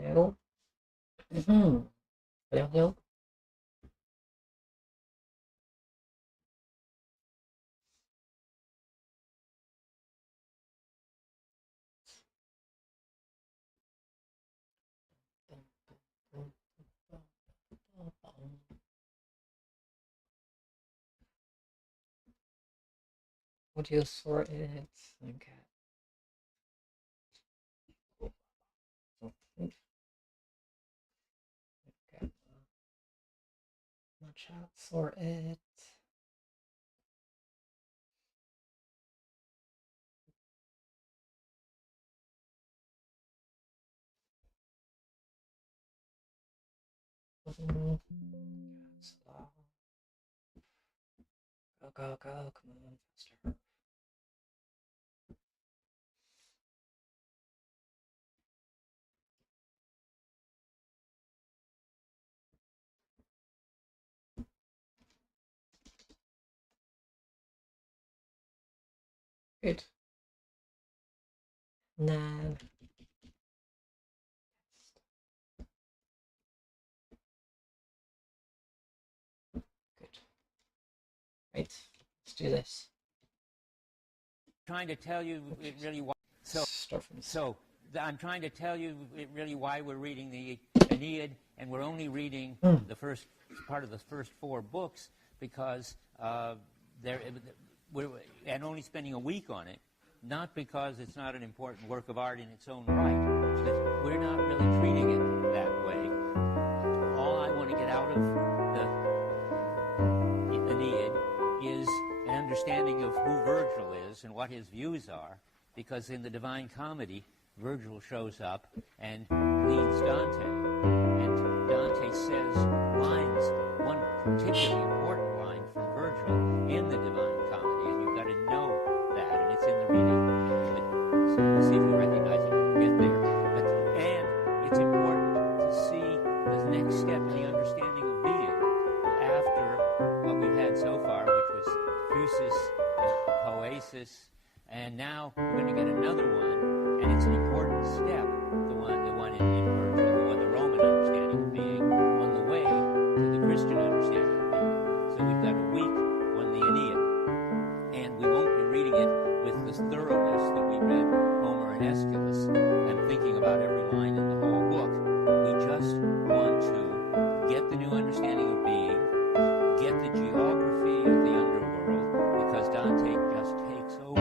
Hello. Mm-hmm. Hello, hello. What you sort it? Okay. Okay. Watch out for it. Go, go, go, come on, faster. Good. Now, good. Right, let's do this. Trying to tell you really why. I'm trying to tell you really why we're reading the Aeneid, and we're only reading the first part of the first 4 books because we're only spending a week on it, not because it's not an important work of art in its own right, because we're not really treating it that way. All I want to get out of the Aeneid is an understanding of who Virgil is and what his views are, because in the Divine Comedy, Virgil shows up and leads Dante. And Dante says lines, one particularly important line from Virgil in the Divine Comedy, and you've got to know that, and it's in the reading. But we'll see if you recognize it when you get there. And it's important to see the next step in the understanding of being after what we've had so far, which was physis and poesis, and now we're going to get another one, and it's an important step, the one in Virgil, the Roman understanding of being, on the way to the Christian understanding of being. So we've got a week on the Aeneid, and we won't be reading it with this thoroughness that we read Homer and Aeschylus, and thinking about every line in the whole book. We just want to get the new understanding of being, get the geography of the underworld, because Dante just takes over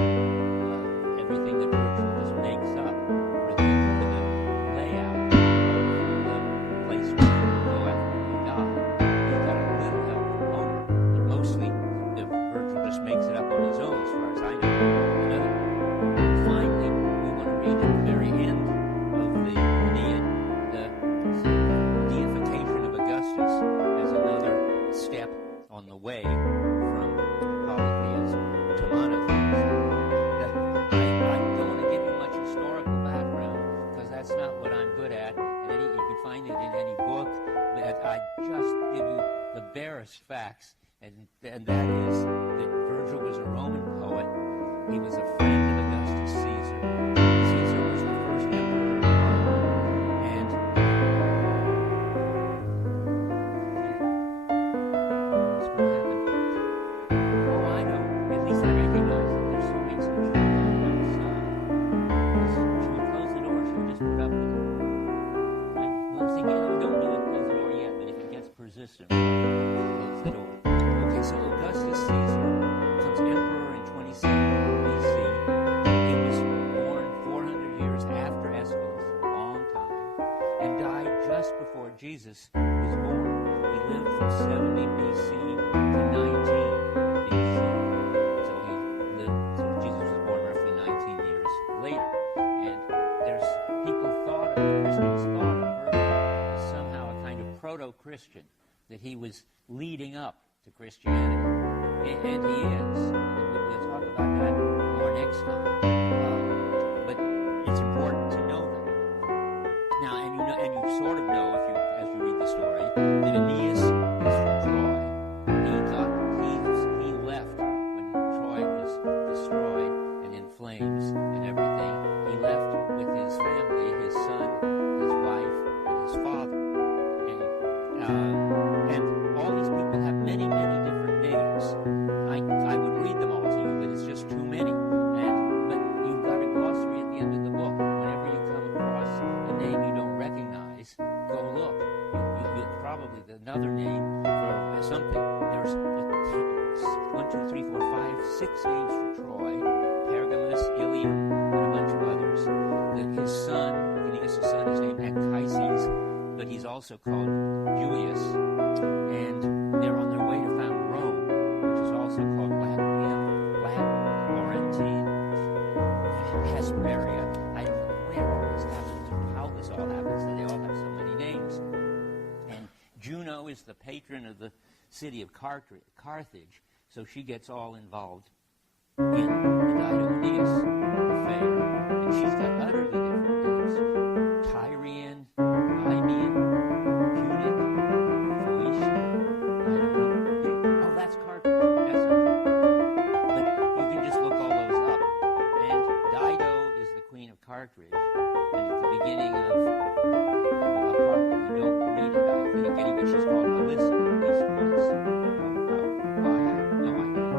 everything that Virgil just makes up for the layout of the place where we go after we die. He's got a little help from Homer, but mostly Virgil just makes it up on his own, as far as I know. Finally, we want to read at the very end of the Aeneid the deification of Augustus as another step on the way from polytheism to monotheism. I don't want to give you much historical background because that's not what I'm good at, and you can find it in any book. But I just give you the barest facts, and that is that Virgil was a Roman poet. He was a friend of Augustus Caesar. Caesar was the first emperor of Rome, and what's going to happen? Oh, I know. At least I recognize that there's something some children outside. Should we close the door? Should we just put up with it? I'm thinking, don't do it, close the door yet, but if it gets persistent, close the door. Okay, so Augustus Caesar becomes emperor in 27 BC. He was born 400 years after Aeschylus, a long time, and died just before Jesus was born. He lived from 70 BC to 19 BC. So Jesus was born roughly 19 years later. And Christians thought of Virgil as somehow a kind of proto-Christian, that he was leading up to Christianity. And he is. We'll talk about that more next time. But it's important to know that. Now, and you sort of know, as you read the story, that Aeneas is from Troy. He left when Troy was destroyed and in flames and everything. He left with his family, his son, his wife, also called Julius, and they're on their way to found Rome, which is also called Latin, Laurentine, Hesperia. I don't know where all this happens or how this all happens, and they all have so many names. And Juno is the patron of the city of Carthage, so she gets all involved in the Dido-Aeneas affair, and she's got utterly different names: Tyrian, Ionian, Punic, Phoenician. I don't know. Oh, that's Carthage. That's not true. But you can just look all those up. And Dido is the queen of Carthage, and at the beginning of a part that you don't read it, I think. Anyway, she's called Alyssa at least once. Why? I have no idea.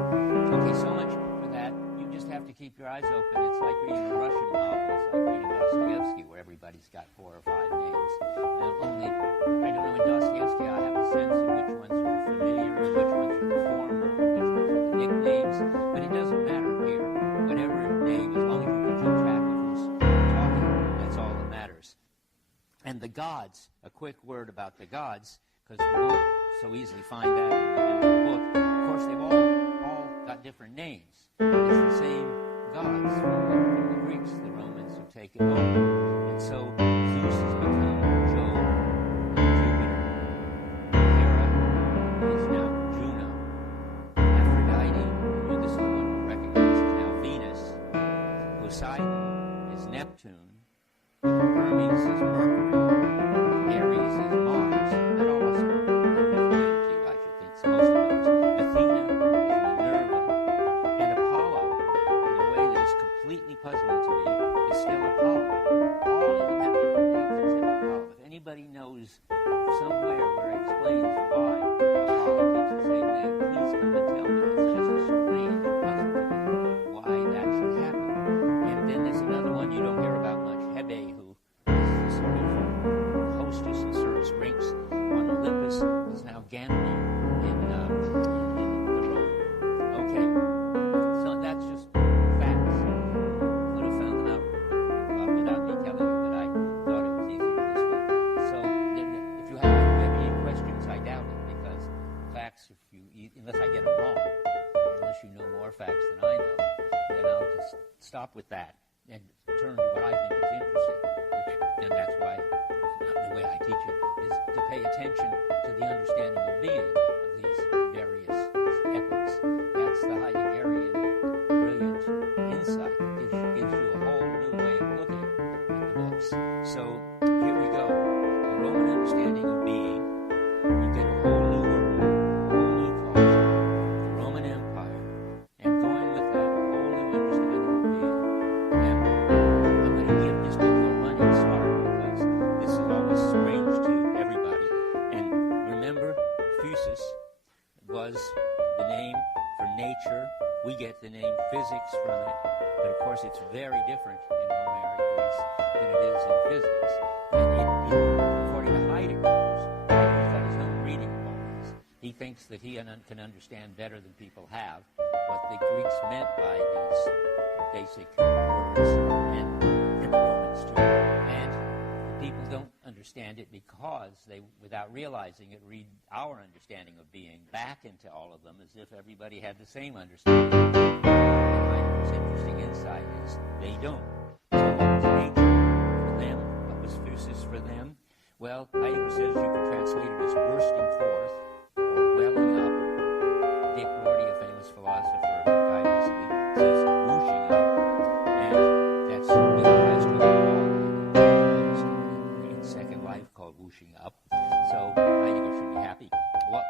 Okay, so much for that. You just have to keep your eyes open. It's like reading a Russian novel. It's like reading Dostoevsky, where everybody's got 4 or 5 names. And only, I don't know, in Dostoevsky I have a sense of which ones are familiar, and which ones are the formal, and which ones are the nicknames. But it doesn't matter here. Whatever name, as long as you can keep track of who's talking, that's all that matters. And the gods, a quick word about the gods, because we won't so easily find that in the book. Of course, they've all got different names. It's the same gods from the Greeks, the Romans have taken over. And so Zeus has become Jove and Jupiter. Hera is now Juno. Aphrodite, this is the one we recognize, is now Venus. Poseidon is Neptune. Hermes is Mercury. Ares is Mars. That all is familiar to you, I should think, so most of those. Athena is Minerva. And Apollo, in a way that is completely puzzling to me, is still Apollo. All of them have different names except Apollo. If anybody knows somewhere where it explains why Apollo keeps the same name, please come and tell me. It's just a strange puzzle to me why that should happen. And then there's another one you don't hear about much, Hebe, who is sort of hostess and serves drinks on Olympus, is now Ganymede in the Rome. Okay, so that's just facts. You could have found them out without me telling you, but I thought it was easier this way. So then, if you have any questions, I doubt it, because facts, unless I get them wrong, unless you know more facts than I know, then I'll just stop with that and turn to what I think is interesting, and that's why the way I teach it is to pay attention to the understanding of being of these various epochs. That's the Heideggerian brilliant insight. It gives you a whole new way of looking at the books. So here we go. The Roman understanding of being. You get a whole new world, a whole new culture, the Roman Empire, and going with that, a whole new understanding of being. And I'm going to just give you a running start, because this is always strange to everybody. And remember, Physis was the name for nature. We get the name physics from it, but of course it's very different in Homeric Greece than it is in physics. And according to Heidegger's got his own reading of all this. He thinks that he can understand better than people have what the Greeks meant by these basic words, and the Romans too. And the people don't understand it because they, without realizing it, read our understanding of being back into all of them as if everybody had the same understanding. And Heidegger's interesting insight is they don't. So what was nature for them? What was Physis for them? Well, Heidegger says you can translate it as bursting forth or welling up. Dick Rorty, a famous philosopher who died recently, says whooshing up. And that's given rise to a law in Second Life called whooshing up. So Heidegger should be happy. What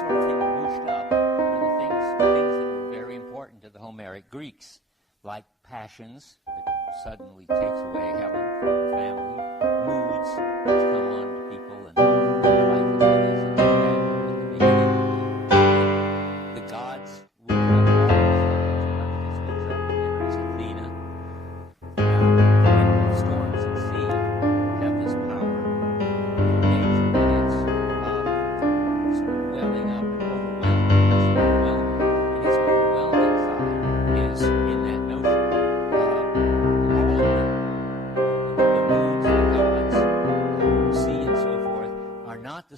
sort of thing whooshed up were the things that were very important to the Homeric Greeks, like passions that suddenly takes away Helen from her family, moods which come on to people, and life is and that at the beginning. The gods would have all these up. There is Athena. And storms at sea have this power in nature, and it's sort of welling up and overwhelming. That's overwhelming. And its overwhelming side is in that notion. All the moods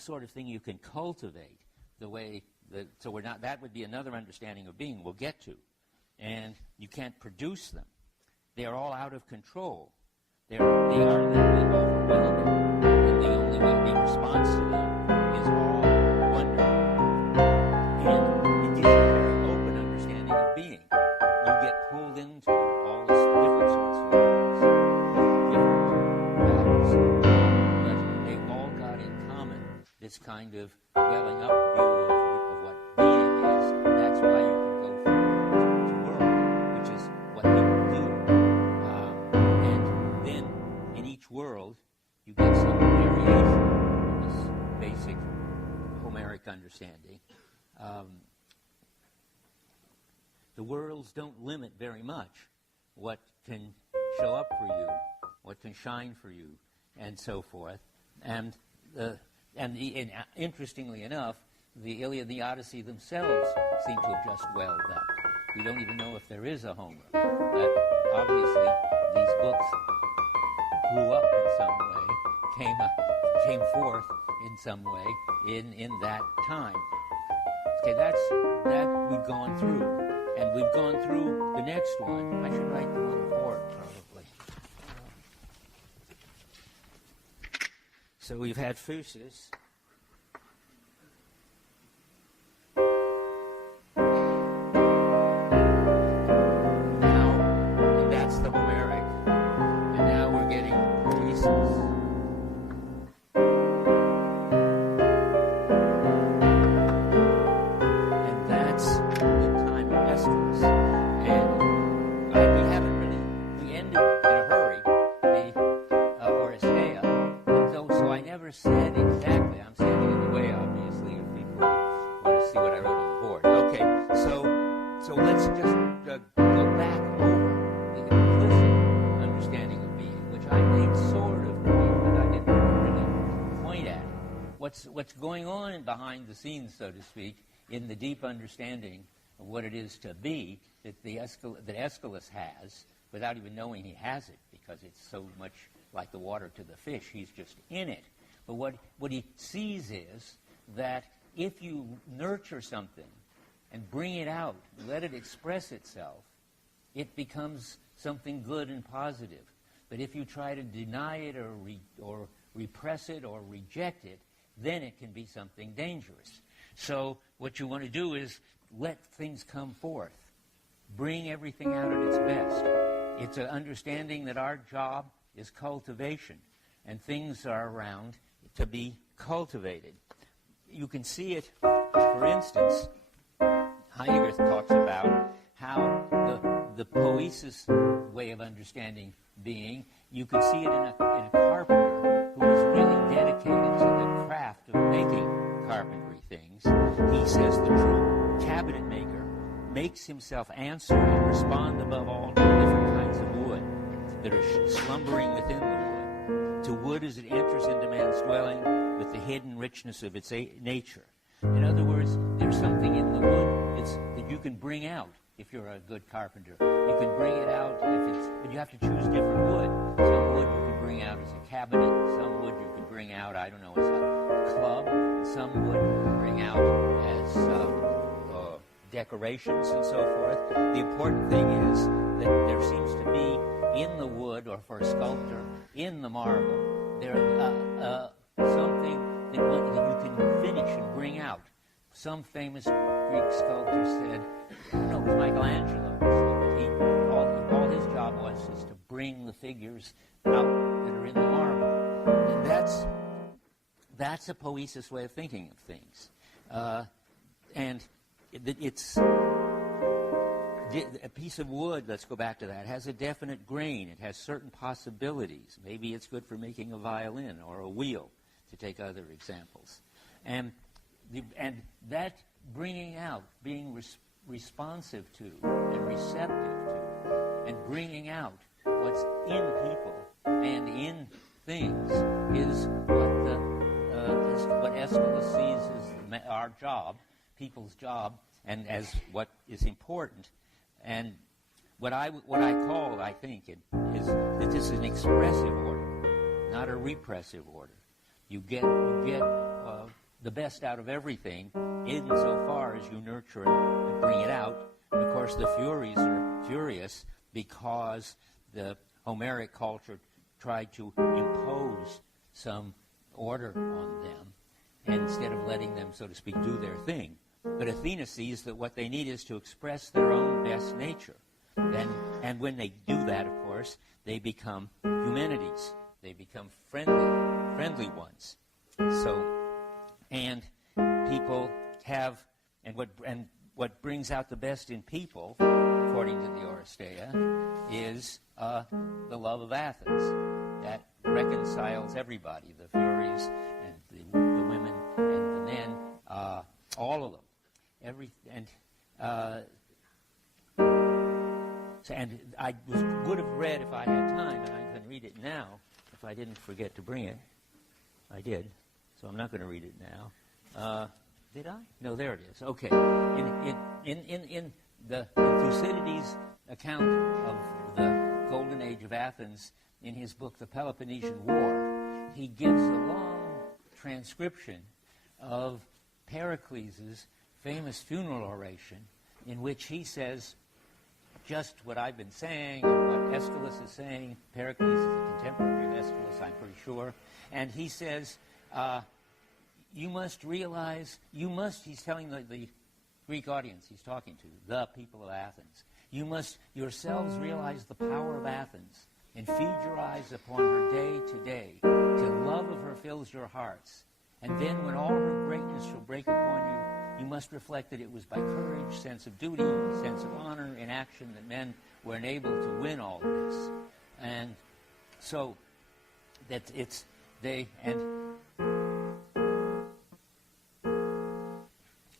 sort of thing you can cultivate the way that, so we're not, that would be another understanding of being we'll get to. And you can't produce them. They are all out of control. They are literally overwhelming. And the only way the response to them is all wonder. And it gives you a very open understanding of being. You get pulled into all this different sorts of things, different values. But they all got in common this kind of welling up view of what being is. That's why you can go from world to world, which is what people do. And then in each world, you get some variation of this basic Homeric understanding. The worlds don't limit very much what can show up for you, what can shine for you, and so forth. And interestingly enough, the Iliad and the Odyssey themselves seem to have just welled up. We don't even know if there is a Homer, but obviously these books grew up in some way, came forth in some way in that time. Okay, that we've gone through. And we've gone through the next one. I should write them on the board, probably. So we've had Phusis. Now, and that's the Homeric. And now we're getting Poesis. Said exactly. I'm standing in the way, obviously, if people want to see what I wrote on the board. Okay, so let's just go back over the implicit understanding of being, which I made sort of clear, but I didn't really point at. What's going on behind the scenes, so to speak, in the deep understanding of what it is to be that that Aeschylus has, without even knowing he has it, because it's so much like the water to the fish. He's just in it. But what he sees is that if you nurture something and bring it out, let it express itself, it becomes something good and positive. But if you try to deny it or repress it or reject it, then it can be something dangerous. So what you want to do is let things come forth. Bring everything out at its best. It's an understanding that our job is cultivation, and things are around to be cultivated. You can see it, for instance, Heidegger talks about how the poesis way of understanding being, you could see it in a carpenter who is really dedicated to the craft of making carpentry things. He says the true cabinet maker makes himself answer and respond above all to the different kinds of wood that are slumbering within the wood. To wood as it enters into man's dwelling with the hidden richness of its nature. In other words, there's something in the wood that you can bring out if you're a good carpenter. You can bring it out but you have to choose different wood. Some wood you can bring out as a cabinet, some wood you can bring out, I don't know, as a club, some wood you can bring out as decorations and so forth. The important thing is that there seems to be in the wood, or for a sculptor, in the marble, there something that you can finish and bring out. Some famous Greek sculptor said, no, it was Michelangelo, that all his job was is to bring the figures out that are in the marble. And that's a poesis way of thinking of things. And it's a piece of wood, let's go back to that, has a definite grain. It has certain possibilities. Maybe it's good for making a violin or a wheel, to take other examples. And that bringing out, being responsive to and receptive to, and bringing out what's in people and in things is what Aeschylus sees as our job, people's job, and as what is important. And what I call, I think, is that this is an expressive order, not a repressive order. You get the best out of everything insofar as you nurture it and bring it out. And of course, the Furies are furious because the Homeric culture tried to impose some order on them instead of letting them, so to speak, do their thing. But Athena sees that what they need is to express their own best nature. And when they do that, of course, they become humanities. They become friendly ones. So, and people have, and what brings out the best in people, according to the Oresteia, is the love of Athens. That reconciles everybody, the Furies and the women and the men, all of them. And I would have read if I had time, and I can read it now if I didn't forget to bring it. I did, so I'm not going to read it now. Did I? No, there it is. Okay. In Thucydides' account of the Golden Age of Athens, in his book, The Peloponnesian War, he gives a long transcription of Pericles' famous funeral oration, in which he says just what I've been saying and what Aeschylus is saying. Pericles is a contemporary of Aeschylus, I'm pretty sure. And he says, you must realize, he's telling the Greek audience he's talking to, the people of Athens, you must yourselves realize the power of Athens and feed your eyes upon her day to day, till love of her fills your hearts. And then when all her greatness shall break upon you, you must reflect that it was by courage, sense of duty, sense of honor in action that men were enabled to win all this. And so that it's they and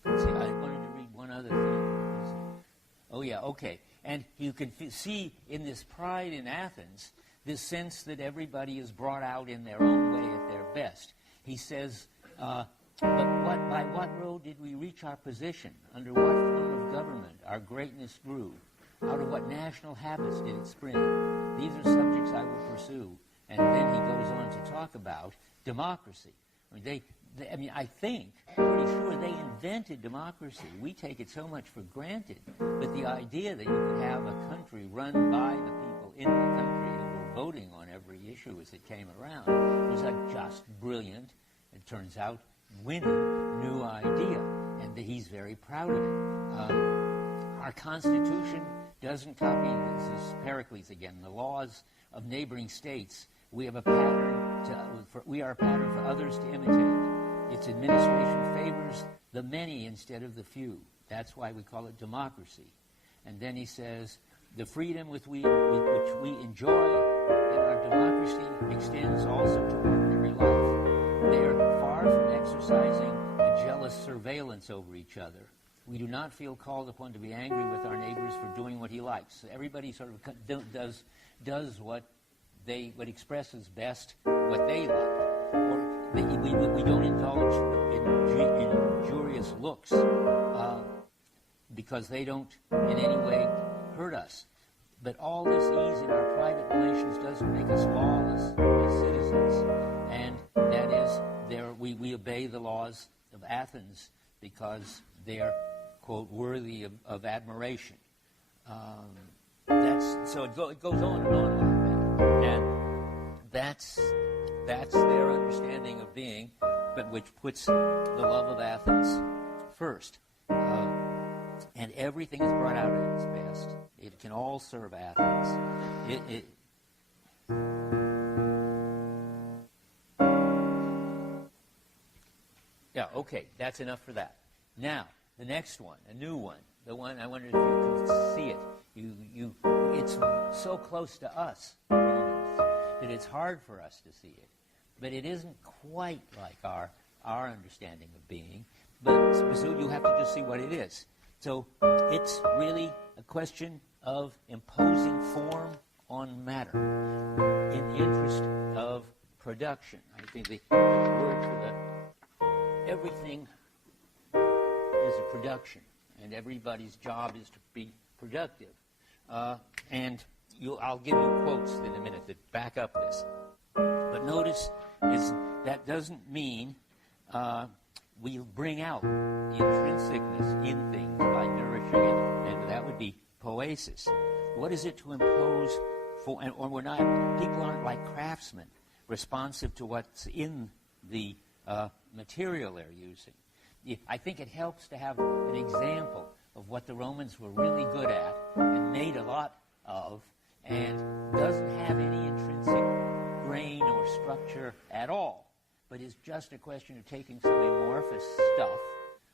let's see, I wanted to read one other thing. Oh yeah, okay. And you can see in this pride in Athens this sense that everybody is brought out in their own way at their best. He says, but by what road did we reach our position? Under what form of government our greatness grew? Out of what national habits did it spring? These are subjects I will pursue. And then he goes on to talk about democracy. I think, pretty sure they invented democracy. We take it so much for granted. But the idea that you could have a country run by the people in the country who were voting on every issue as it came around was a just brilliant, it turns out, winning new idea. And he's very proud of it. Our Constitution doesn't copy, this is Pericles again, the laws of neighboring states. We have a pattern we are a pattern for others to imitate. Its administration favors the many instead of the few. That's why we call it democracy. And then he says, the freedom with which we enjoy in our democracy extends also to ordinary life. They are far from exercising a jealous surveillance over each other. We do not feel called upon to be angry with our neighbors for doing what he likes. Everybody sort of does what expresses best what they like. Or we don't indulge in injurious looks because they don't in any way hurt us. But all this ease in our private relations doesn't make us lawless as citizens. And that is, we obey the laws of Athens because they are, quote, worthy of admiration. So it goes on and on like that. And that's their understanding of being, but which puts the love of Athens first. And everything is brought out at its best. It can all serve Athens. Yeah, okay, that's enough for that. Now, the next one, a new one, the one I wondered if you could see it. It's so close to us, Romans, that it's hard for us to see it. But it isn't quite like our understanding of being. But so you have to just see what it is. So it's really a question of imposing form on matter in the interest of production. I think the word for everything is a production, and everybody's job is to be productive. And I'll give you quotes in a minute that back up this. But notice that doesn't mean we bring out the intrinsicness in things by nourishing it, and that would be poesis. What is it to impose for, or we're not, people aren't like craftsmen, responsive to what's in the material they're using. I think it helps to have an example of what the Romans were really good at and made a lot of, and doesn't have any intrinsic grain or structure at all, but is just a question of taking some amorphous stuff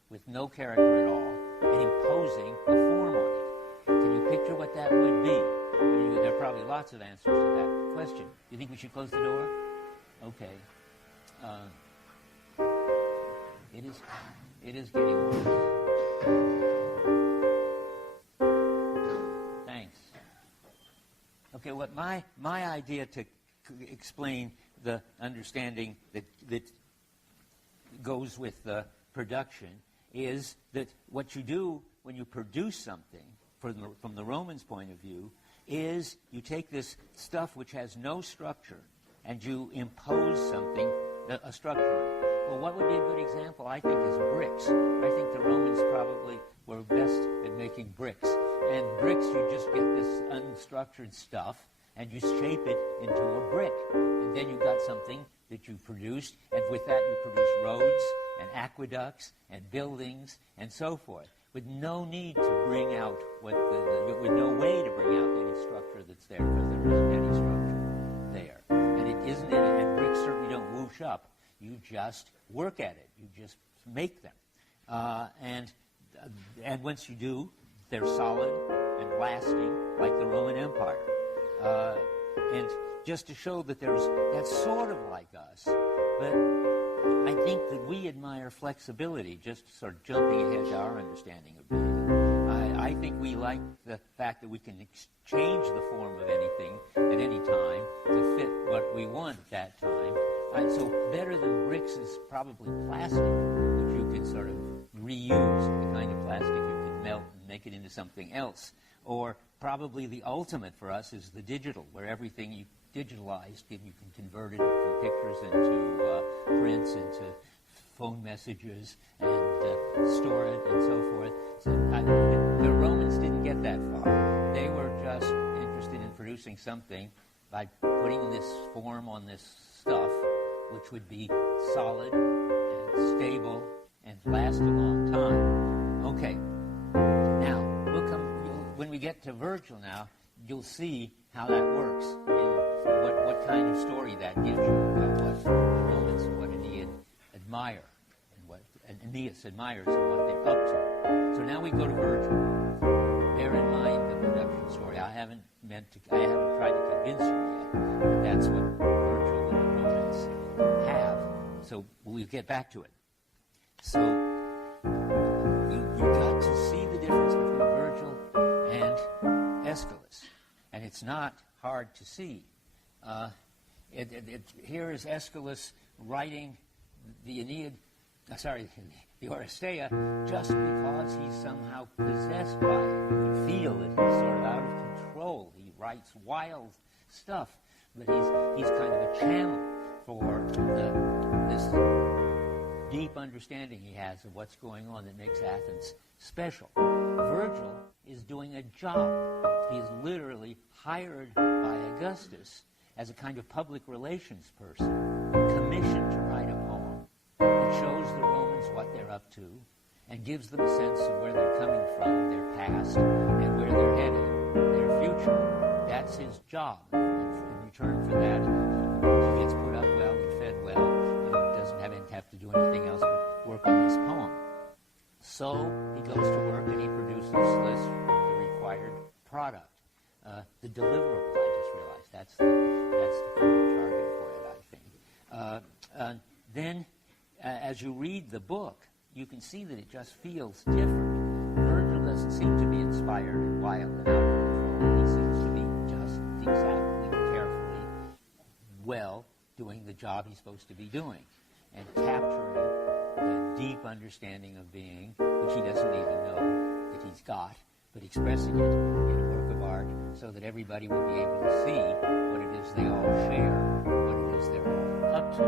with no character at all and imposing a form on it. Can you picture what that would be? There are probably lots of answers to that question. Do you think we should close the door? Okay. It is getting worse. Thanks. Okay, what my idea to explain the understanding that goes with the production is that what you do when you produce something, from the Romans' point of view, is you take this stuff which has no structure and you impose something, a structure on it. Well, what would be a good example, I think, is bricks. I think the Romans probably were best at making bricks. And bricks, you just get this unstructured stuff and you shape it into a brick. And then you've got something that you've produced, and with that you produce roads and aqueducts and buildings and so forth, with no need to bring out with no way to bring out any structure that's there, because there isn't any structure there. And it isn't any, and bricks certainly don't whoosh up. You just work at it. You just make them. And once you do, they're solid and lasting, like the Roman Empire. And just to show that that's sort of like us, but I think that we admire flexibility, just sort of jumping ahead to our understanding of being. I think we like the fact that we can change the form of anything at any time to fit what we want at that time. So better than bricks is probably plastic, which you can sort of reuse, the kind of plastic you can melt and make it into something else. Or probably the ultimate for us is the digital, where everything you digitalized, you can convert it from pictures into prints, into phone messages, and store it, and so forth. So the Romans didn't get that far. They were just interested in producing something by putting this form on this stuff, which would be solid and stable and last a long time. Okay. Now, when we get to Virgil now, you'll see how that works and what kind of story that gives you about what the Romans and what Aeneid admire and what Aeneas admires and what they're up to. So now we go to Virgil. Bear in mind the production story. I haven't tried to convince you yet that that's what Virgil and the Romans have. So we'll get back to it. So you got to see the difference between Virgil and Aeschylus, and it's not hard to see. Here is Aeschylus writing the Aeneid, the Oresteia, just because he's somehow possessed by it. You can feel that he's sort of out of control. He writes wild stuff, but he's kind of a channel for this deep understanding he has of what's going on that makes Athens special. Virgil is doing a job. He is literally hired by Augustus as a kind of public relations person, commissioned to write a poem that shows the Romans what they're up to and gives them a sense of where they're coming from, their past, and where they're headed, their future. That's his job. In return for that, he gets put up well and fed well, and doesn't have to do anything else but work on this poem. So he goes to work and he produces the required product, the deliverable. I just realized that's the current jargon for it, I think. Then, as you read the book, you can see that it just feels different. Virgil doesn't seem to be inspired and wild and out of control. He seems to be just exactly, carefully, well, doing the job he's supposed to be doing and capturing the deep understanding of being, which he doesn't even know that he's got, but expressing it in a work of art so that everybody will be able to see what it is they all share, what it is they're all up to.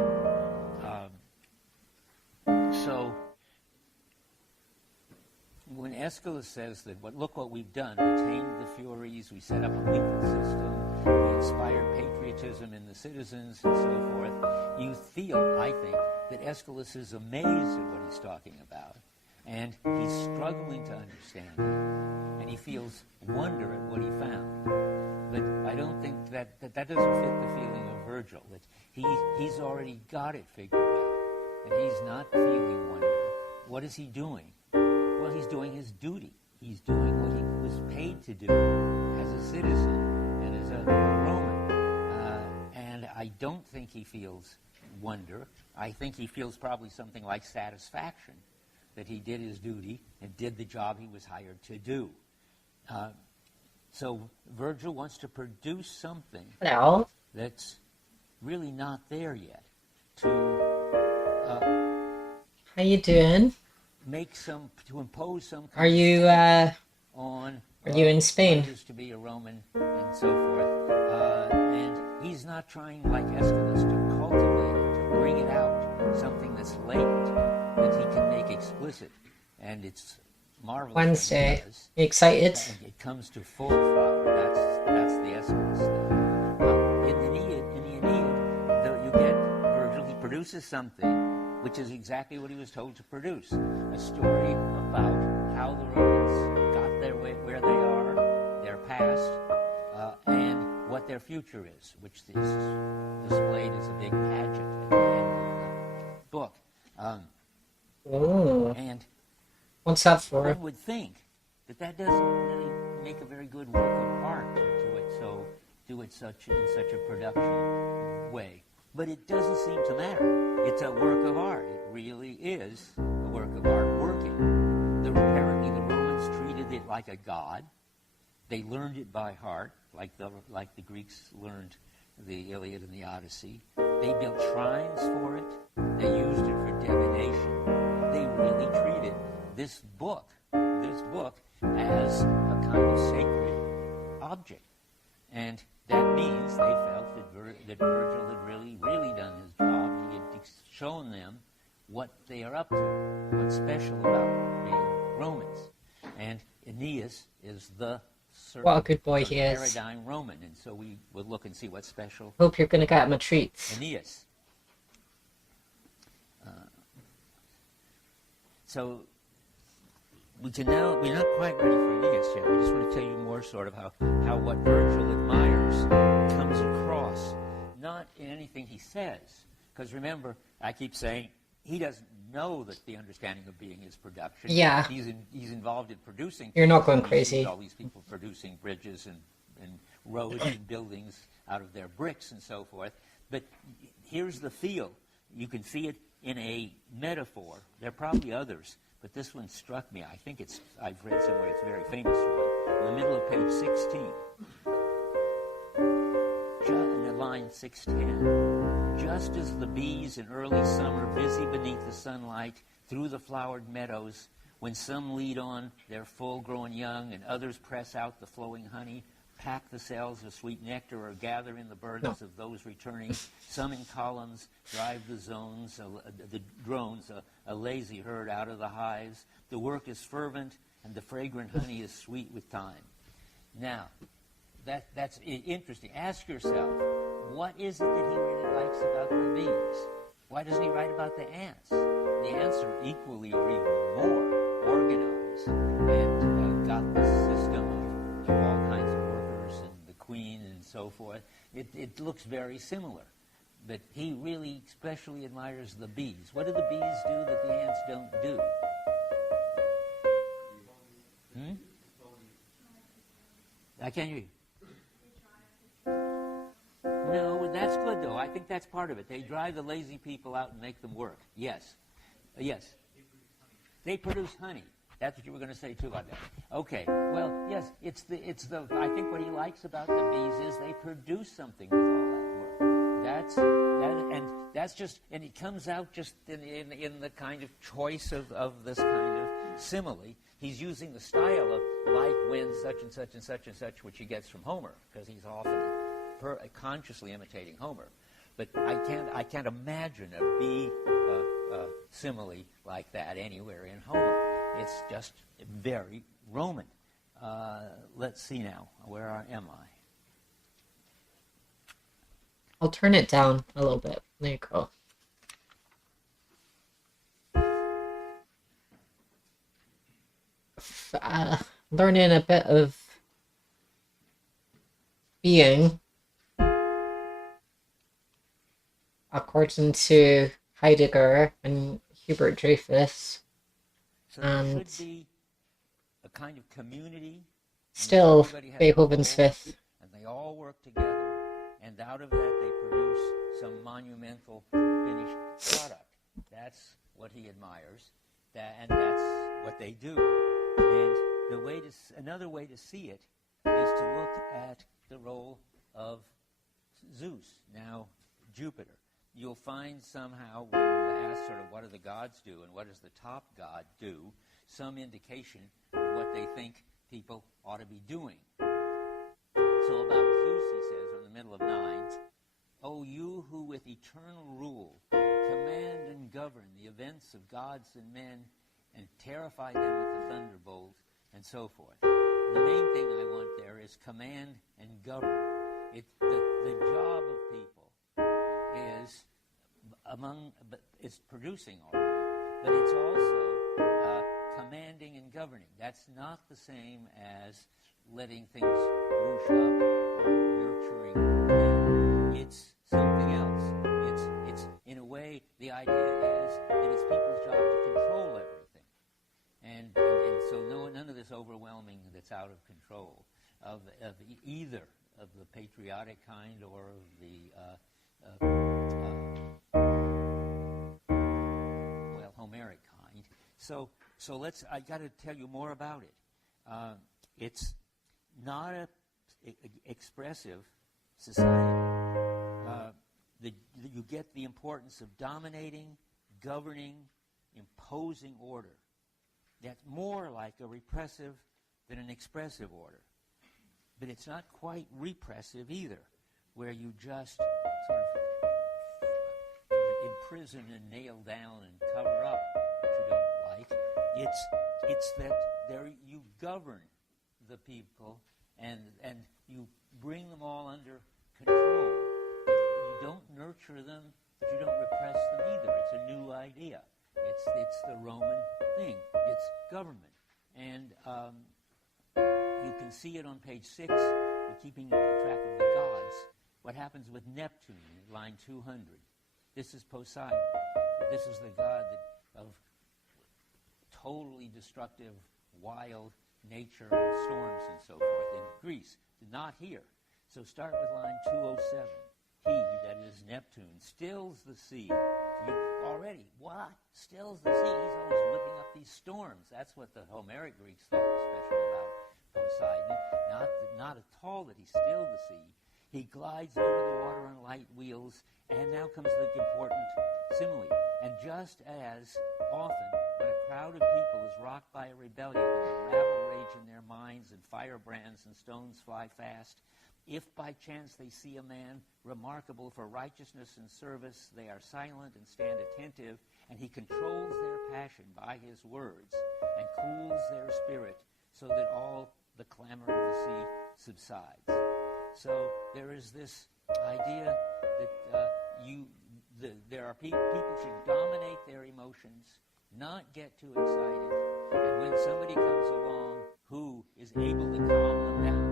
Aeschylus says that look what we've done. We tamed the Furies, we set up a legal system, we inspired patriotism in the citizens, and so forth. You feel, I think, that Aeschylus is amazed at what he's talking about, and he's struggling to understand it, and he feels wonder at what he found. But I don't think that doesn't fit the feeling of Virgil, that he's already got it figured out, and he's not feeling wonder. What is he doing? Well, he's doing his duty. He's doing what he was paid to do as a citizen and as a Roman. And I don't think he feels wonder. I think he feels probably something like satisfaction that he did his duty and did the job he was hired to do. So Virgil wants to produce something that's really not there yet. How you doing? To impose some. Are you on? Are you in Spain? To be a Roman and so forth, and he's not trying like Aeschylus to cultivate it, to bring it out, something that's latent that he can make explicit, and it's marvelous. Wednesday, you excited? And it comes to full flower. That's the Aeschylus thing. In the Aeneid, you get Virgil. He produces something which is exactly what he was told to produce. A story about how the Romans got their way where they are, their past, and what their future is, which is displayed as a big pageant at the end of the book. And what's that for? One would think that doesn't really make a very good work of art to do it in such a production way. But it doesn't seem to matter. It's a work of art. It really is a work of art working. Apparently the Romans treated it like a god. They learned it by heart, like the Greeks learned the Iliad and the Odyssey. They built shrines for it. They used it for divination. They really treated this book as a kind of sacred object. And that means they felt that Virgil had really done his job. He had shown them what they are up to, what's special about being Romans. And Aeneas is the what a good boy he is. Paradigm Roman, and so we will look and see what's special. Hope you're going to get him a treat. Aeneas. So we're not quite ready for Aeneas yet. We just want to tell you more sort of how what Virgil admires comes across, not in anything he says. Because remember, I keep saying, he doesn't know that the understanding of being is production. Yeah. He's involved in producing. You're not going crazy. All these people producing bridges and roads and buildings out of their bricks and so forth. But here's the feel. You can see it in a metaphor. There are probably others, but this one struck me. I think I've read somewhere it's a very famous one. In the middle of page 16. In the line 610. Just as the bees in early summer busy beneath the sunlight through the flowered meadows, when some lead on their full-grown young and others press out the flowing honey, pack the cells of sweet nectar or gather in the burdens of those returning, some in columns drive the drones, a lazy herd out of the hives. The work is fervent and the fragrant honey is sweet with time. Now, that's interesting. Ask yourself, what is it that he really likes about the bees? Why doesn't he write about the ants? The ants are equally or even more organized and got the system of all kinds of workers and the queen and so forth. It looks very similar. But he really especially admires the bees. What do the bees do that the ants don't do? I can't hear you. No, that's good, though. I think that's part of it. They drive the lazy people out and make them work. Yes. Yes. They produce honey. That's what you were going to say, too, about that. Okay. Well, yes, it's the. I think what he likes about the bees is they produce something with all that work. And it comes out just in the kind of choice of this kind of simile. He's using the style of like when such and such and such and such, which he gets from Homer, because he's often consciously imitating Homer. But I can't imagine a bee simile like that anywhere in Homer. It's just very Roman. Let's see now. Where am I? I'll turn it down a little bit. There you go. Learning a bit of being according to Heidegger and Hubert Dreyfus. So there should be a kind of community. Still Everybody has Beethoven's a role, Fifth. and they all work together, and out of that they produce some monumental finished product. That's what he admires, and that's what they do. And another way to see it is to look at the role of Zeus, now Jupiter. You'll find somehow when you ask sort of what do the gods do and what does the top god do, some indication of what they think people ought to be doing. So about Zeus, he says, on the middle of 9, "O you who with eternal rule command and govern the events of gods and men and terrify them with the thunderbolt," and so forth. The main thing I want there is command and govern. The job of people is it's producing all right, but it's also commanding and governing. That's not the same as letting things whoosh up or nurturing them. It's something else. It's in a way, the idea is that it's people's job to control everything. And so none of this overwhelming that's out of control of either of the patriotic kind or of the Homeric kind. So I got to tell you more about it. It's not a expressive society. You get the importance of dominating, governing, imposing order. That's more like a repressive than an expressive order. But it's not quite repressive either, where you just sort of imprison and nail down and cover up what you don't like. It's that you govern the people and you bring them all under control. You don't nurture them, but you don't repress them either. It's a new idea. It's the Roman thing. It's government. And you can see it on page 6. We're keeping track of the gods. What happens with Neptune in line 200. This is Poseidon. This is the god of totally destructive, wild nature and storms and so forth in Greece. Not here. So start with line 207. He, that is Neptune, stills the sea. What? Stills the sea? He's always whipping up these storms. That's what the Homeric Greeks thought was special about Poseidon. Not at all that he stilled the sea. He glides over the water on light wheels, and now comes the important simile. And just as often, when a crowd of people is rocked by a rebellion, and the rabble rage in their minds, and firebrands and stones fly fast, if by chance they see a man remarkable for righteousness and service, they are silent and stand attentive, and he controls their passion by his words, and cools their spirit, so that all the clamor of the sea subsides. So there is this idea that there are people should dominate their emotions, not get too excited, and when somebody comes along who is able to calm them down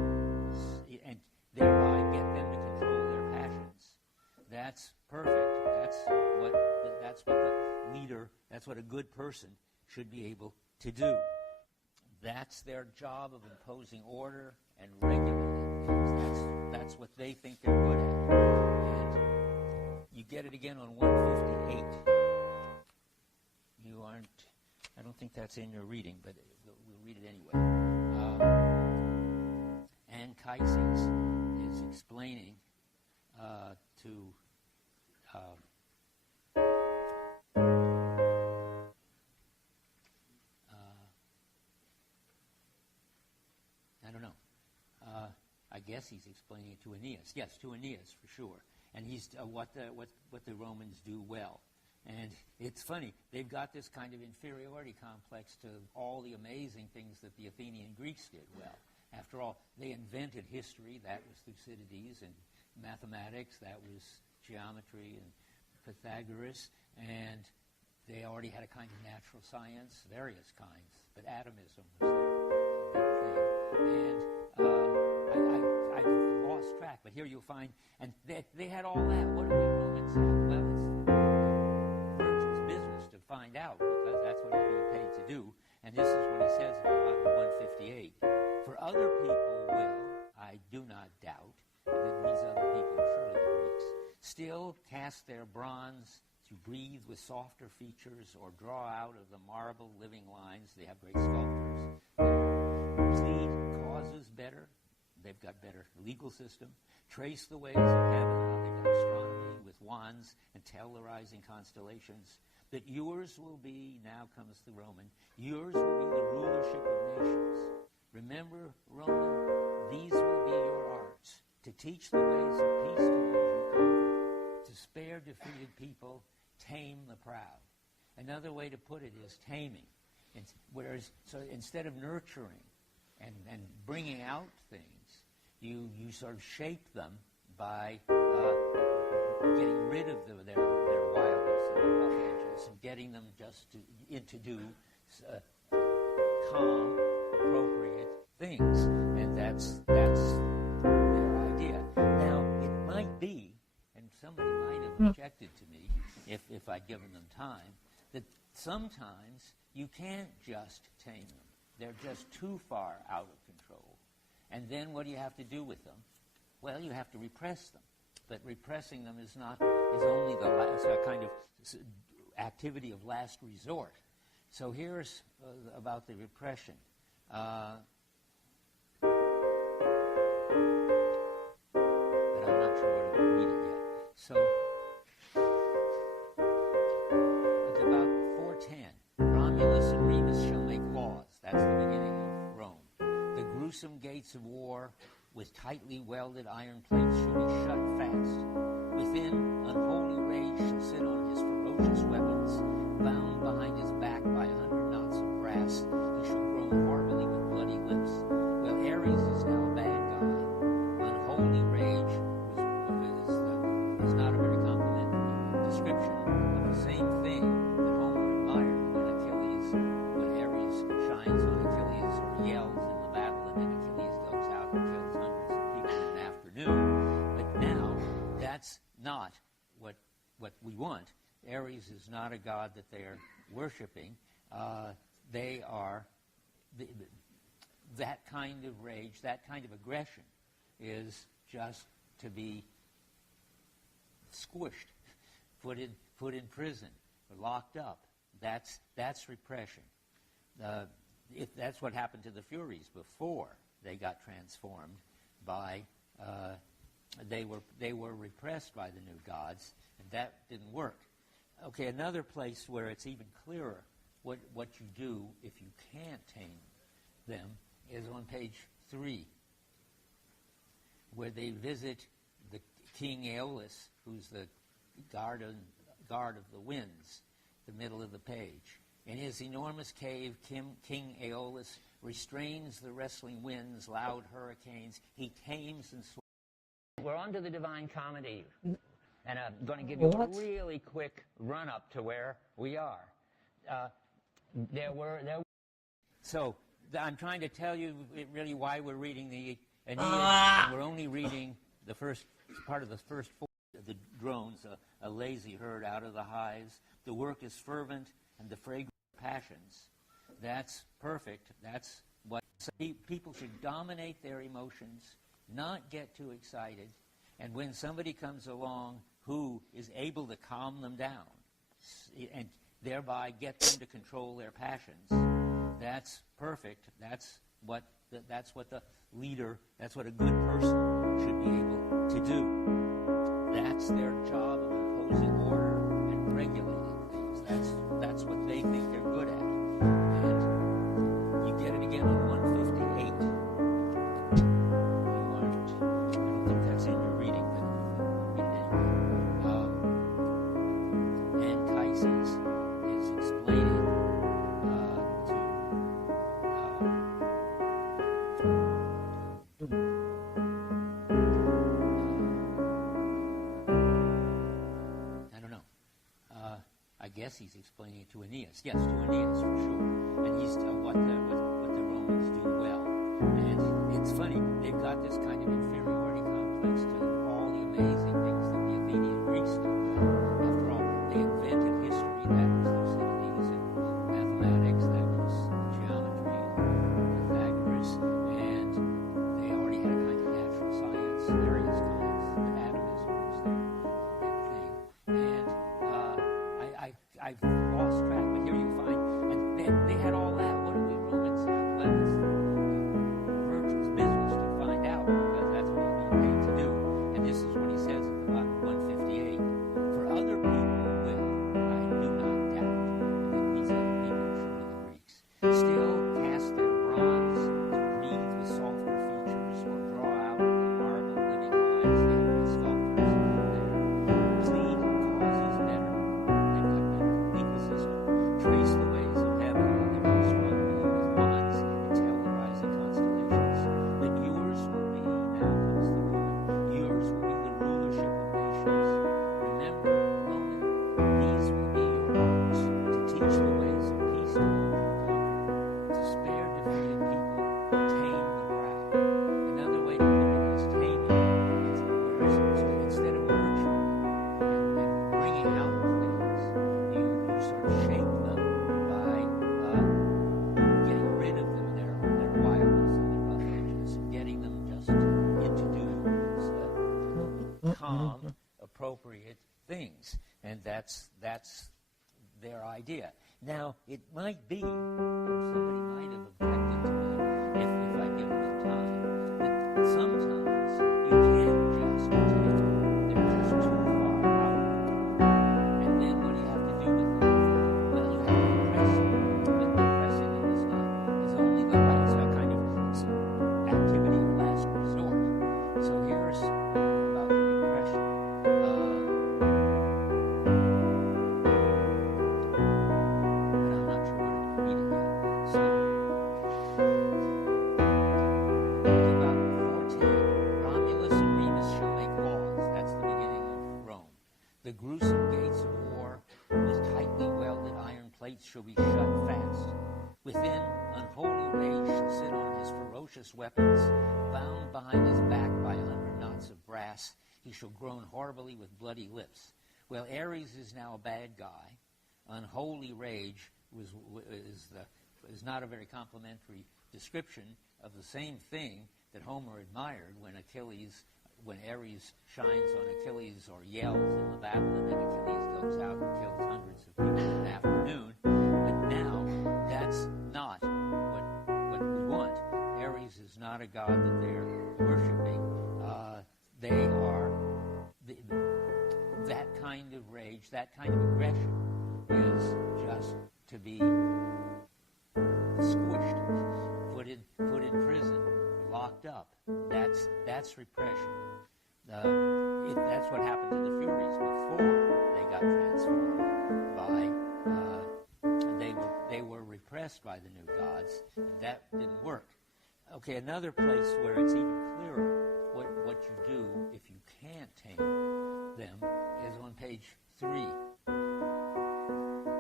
and thereby get them to control their passions, that's perfect. That's what the leader, that's what a good person should be able to do. That's their job of imposing order and regulating. That's what they think they're good at. And you get it again on 158. You aren't, I don't think that's in your reading, but we'll read it anyway. Anchises is explaining to I don't know. I guess he's explaining it to Aeneas. Yes, to Aeneas for sure. And he's what the Romans do well And it's funny, they've got this kind of inferiority complex to all the amazing things that the Athenian Greeks did well. After all, they invented history, that was Thucydides, and mathematics, that was geometry and Pythagoras, and they already had a kind of natural science, various kinds, but atomism was their big thing. And I've lost track, but here you'll find, and they had all that. What do we Romans have? Well, it's Virgil's business to find out, because that's what he's being paid to do. And this is what he says in 158. For other people will, I do not doubt, that these other people are surely the Greeks, still cast their bronze to breathe with softer features or draw out of the marble living lines. They have great sculptors. Plead causes better. They've got better legal system. Trace the ways of heaven. They've got astronomy with wands and tell the rising constellations. That yours will be, now comes the Roman, yours will be the rulership of nations. Remember, Roman, these will be your arts, to teach the ways of peace to those who conquer, to spare defeated people, tame the proud. Another way to put it is taming. Whereas, so instead of nurturing and bringing out things, you sort of shape them by getting rid of their wildness and their rough edges and getting them just to do calm, appropriate things. And that's their idea. Now, it might be, and somebody might have objected to me if I'd given them time, that sometimes you can't just tame them. They're just too far out of control. And then what do you have to do with them? Well, you have to repress them. But repressing them is only the last kind of activity of last resort. So here's about the repression. But I'm not sure whether to read it yet. So it's about 410. Romulus and Remus shall make laws. That's the beginning of Rome. The gruesome gates of war with tightly welded iron plates shall be shut fast. Within, unholy rage shall sit on his ferocious weapons, bound behind his back by 100 knots of brass. He shall groan horribly with bloody lips. Well, Ares is now a bad guy. Unholy rage is not a very complimentary description of the same thing that Homer admired when Ares shines on Achilles or yells in the battle, and then Achilles goes out and kills hundreds of people in an afternoon. But now, that's not what we want. Ares is not a god that they are worshiping. They are that kind of rage, that kind of aggression is just to be squished, put in prison, or locked up. That's repression. That's what happened to the Furies before they got transformed by. They were repressed by the new gods, and that didn't work. Okay, another place where it's even clearer what you do if you can't tame them is on page 3, where they visit the King Aeolus, who's the guard of the winds, the middle of the page. In his enormous cave, King Aeolus restrains the wrestling winds, loud hurricanes. He tames and swells. We're on to the Divine Comedy, and I'm going to give you a really quick run-up to where we are. So I'm trying to tell you really why we're reading the Aeneid. We're only reading the first part of the first 4. The drones, a lazy herd out of the hives. The work is fervent, and the fragrant passions. That's perfect. That's what people should dominate their emotions, not get too excited, and when somebody comes along who is able to calm them down and thereby get them to control their passions, that's perfect. That's what the leader, that's what a good person should be able to do. That's their job of imposing order and regulating things. That's what they think they're good at. And you get it again on 158. I don't think that's in your reading, but read it anyway. guess he's explaining it to Aeneas. Yes, to Aeneas for sure. And he's what the Romans do well. And it's funny, they've got this kind of inferiority complex to all the amazing things that the Athenian Greeks do well. After all, they invented history, that was Thucydides, and mathematics, that was geometry, Pythagoras, and they already had a kind of natural science, various kinds. Atomism was their big thing. And I've lost track, but here you find, and they had all that. What do we Romans have? Well, it's Virgil's business to find out, because that's what he's being paid to do. And this is what he says at the bottom, 158. For other people will, I do not doubt, and these other people are surely the Greeks, still cast their bronze wreathed with softer features, or draw out of the marble living lines they have with sculptors there. Plead causes better. They've got better legal system. Trace the ways of heaven while they run strongly with wands and tell the rising constellations. That yours will be, now comes the Roman, yours will be the rulership of nations. Remember, Roman, these will be your arms, to teach the ways of peace to those you conquer, to spare defeated people, tame the proud. Another way to put it is taming. Instead of nurturing and bringing out things, you sort of shape them by getting rid of them, their wildness and their rough edges, and getting them just into doing calm, appropriate things. And that's their idea. Now, it might be, or somebody might have objected to me, if I give them the time, that sometimes you can't just take them. They're just too far out. And then what do you have to do with them? Well, you have to repress them. But repressing them is only it's a kind of activity of last resort. So here's about the repression. But I'm not sure where to read it yet. So, about 410, Romulus and Remus shall make laws. That's the beginning of Rome. The gruesome gates of war, with tightly welded iron plates, shall be shut fast. Within, unholy rage shall sit on his ferocious weapons, bound behind his back by 100 knots of brass. He shall groan horribly with bloody lips. Well, Ares is now a bad guy. Unholy rage is not a very complimentary description of the same thing that Homer admired when Ares shines on Achilles or yells in the battle, and then Achilles goes out and kills hundreds of people in an afternoon. But now, that's not what we want. Ares is not a god that they're worshiping. They are that kind of rage, that kind of aggression is just to be squished, put in prison, locked up. That's repression. That's what happened to the Furies before they got transformed by they were repressed by the new gods, and that didn't work. Okay, another place where it's even clearer what you do if you can't tame them is on page 3,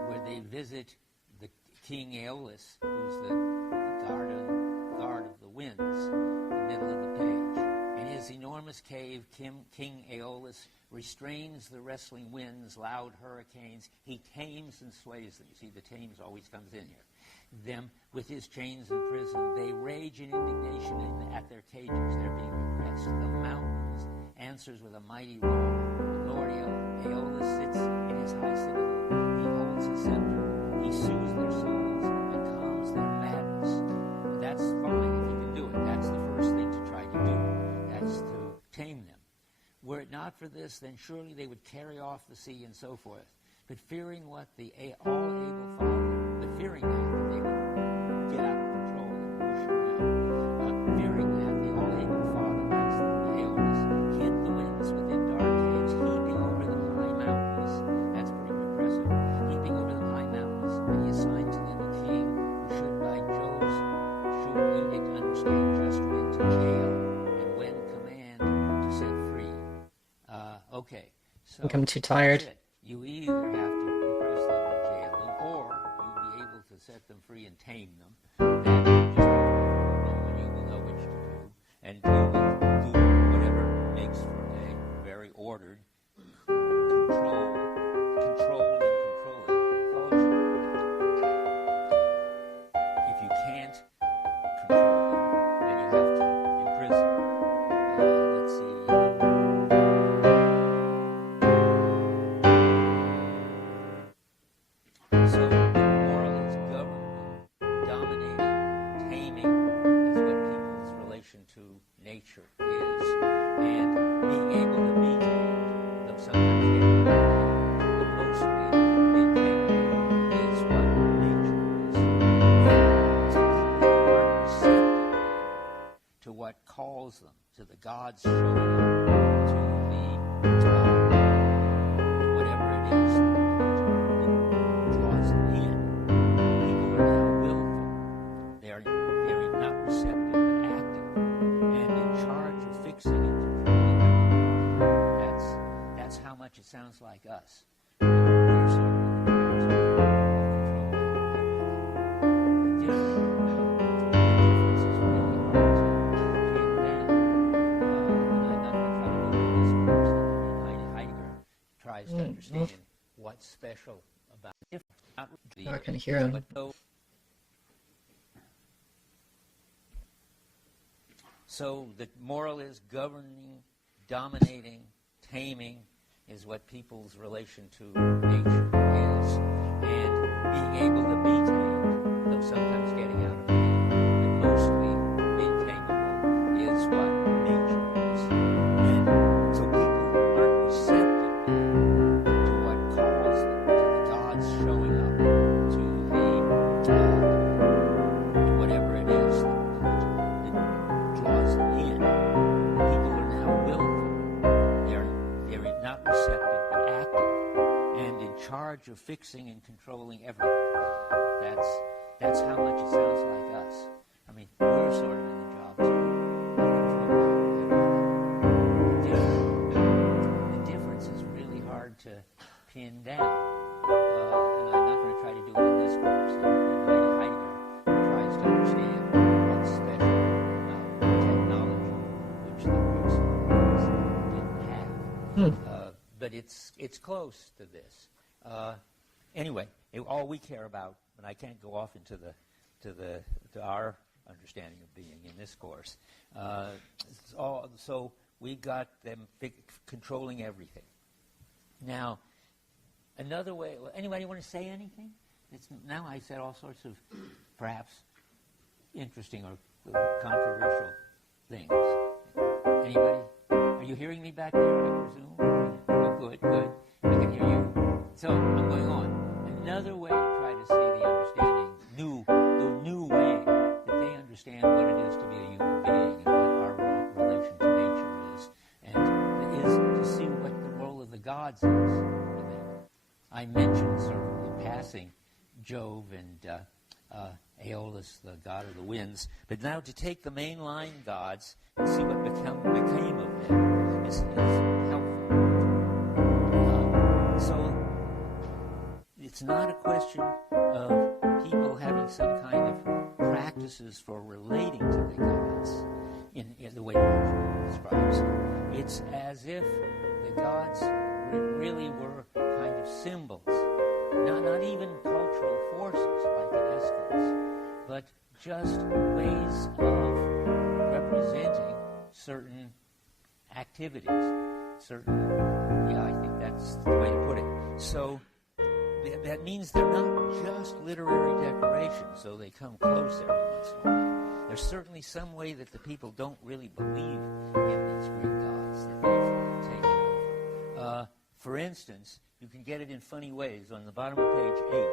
where they visit the King Aeolus, who's the guard of the winds, the middle of the page. In his enormous cave, King Aeolus restrains the wrestling winds, loud hurricanes. He tames and sways them. You see, the tames always comes in here. Them with his chains in prison, they rage in indignation at their cages. They're being repressed. The mountains answers with a mighty roar. Lord Aeolus sits in his high citadel. He holds his scepter. He soothes their souls and calms their madness. That's fine if you can do it. That's the first thing to try to do. That's to tame them. Were it not for this, then surely they would carry off the sea and so forth. But fearing what the all-able Father, but fearing that they would get out of control and push around, fearing that the all-able Father, that's Aeolus, hid the winds within dark caves, heaping over them high mountains. That's pretty repressive. Heaping over them high mountains, and he assigned to them a king who should by Jove's sure edict understand just when to jail and when command to set free. Okay. So I think I'm too tired. you either have to repress them set them free and tame them. That just and you will know which to do, and you will do whatever makes for a very ordered, controlled and controlling culture. If you can't control them, then you have to imprison. Let's see. So moral is governing, dominating, taming is what people's relation to nature is, and being able to be tamed, though sometimes getting out of hand, but mostly being tamed is what nature is. And so people aren't receptive to what calls them, to the gods showing up, to whatever it is that draws them in. People are now willful. They're not receptive but active, and in charge of fixing and controlling everything. That's how much it sounds like us. We're sort of in the difference is really hard to pin down. And I'm not going to try to do it in this course. I mean, Heidegger tries to understand what's special about it. I can hear him. So the moral is governing, dominating, taming is what people's relation to nature is, and being able to be tamed, though sometimes getting out of hand, and mostly being tameable is what nature is. And so people aren't receptive to what calls them, to the gods showing up, to the whatever it is that draws them in. People are now willful. They're not receptive but active, and in charge of fixing and controlling everything. That's how much it sounds like us. I mean, we're sort of in the job too. The difference is really hard to pin down, and I'm not going to try to do it in this course. Heidegger tries to understand what's special about technology, which the Greeks didn't have. But it's close to this. Anyway, all we care about, and I can't go off into to our understanding of being in this course. So we got them controlling everything. Now, another way. Anybody want to say anything? Now I said all sorts of perhaps interesting or controversial things. Anybody? Are you hearing me back there, I presume? Oh, good. I can hear you. So I'm going on. Another way to try to see the understanding, the new way that they understand what it is to be a human being and what our relation to nature is, and is to see what the role of the gods is for them. I mentioned sort of in passing Jove and Aeolus, the god of the winds, but now to take the mainline gods and see what became of them is helpful. So it's not a question of people having some kind of practices for relating to the gods in the way Virgil describes. It's as if the gods really were kind of symbols, not even cultural forces like in Aeschylus, but just ways of representing certain activities, I think that's the way to put it. So that means they're not just literary decorations, so they come close every once in a while. There's certainly some way that the people don't really believe in these Greek gods that they've taken over. For instance, you can get it in funny ways. On the bottom of page 8,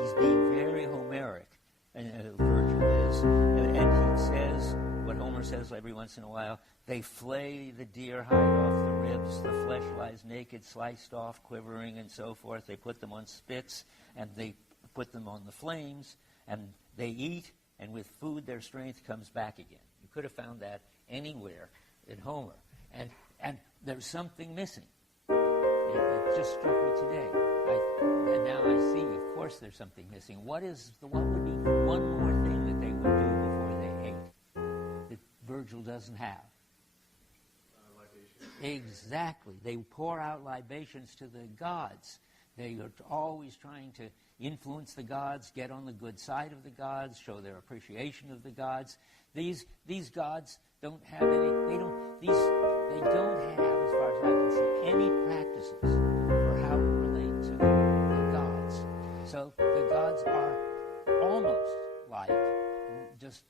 he's being very Homeric, and Virgil is, and he says what Homer says every once in a while: they flay the deer hide off the ribs, the flesh lies naked, sliced off, quivering, and so forth. They put them on spits, and they put them on the flames, and they eat, and with food their strength comes back again. You could have found that anywhere in Homer. And there's something missing. It just struck me today. And now I see, of course, there's something missing. What would be one more thing that they would do before they ate that Virgil doesn't have? Exactly. They pour out libations to the gods. They are always trying to influence the gods, get on the good side of the gods, show their appreciation of the gods. These gods don't have any. They don't have, as far as I can see, any practices for how to relate to the gods. So the gods are almost like just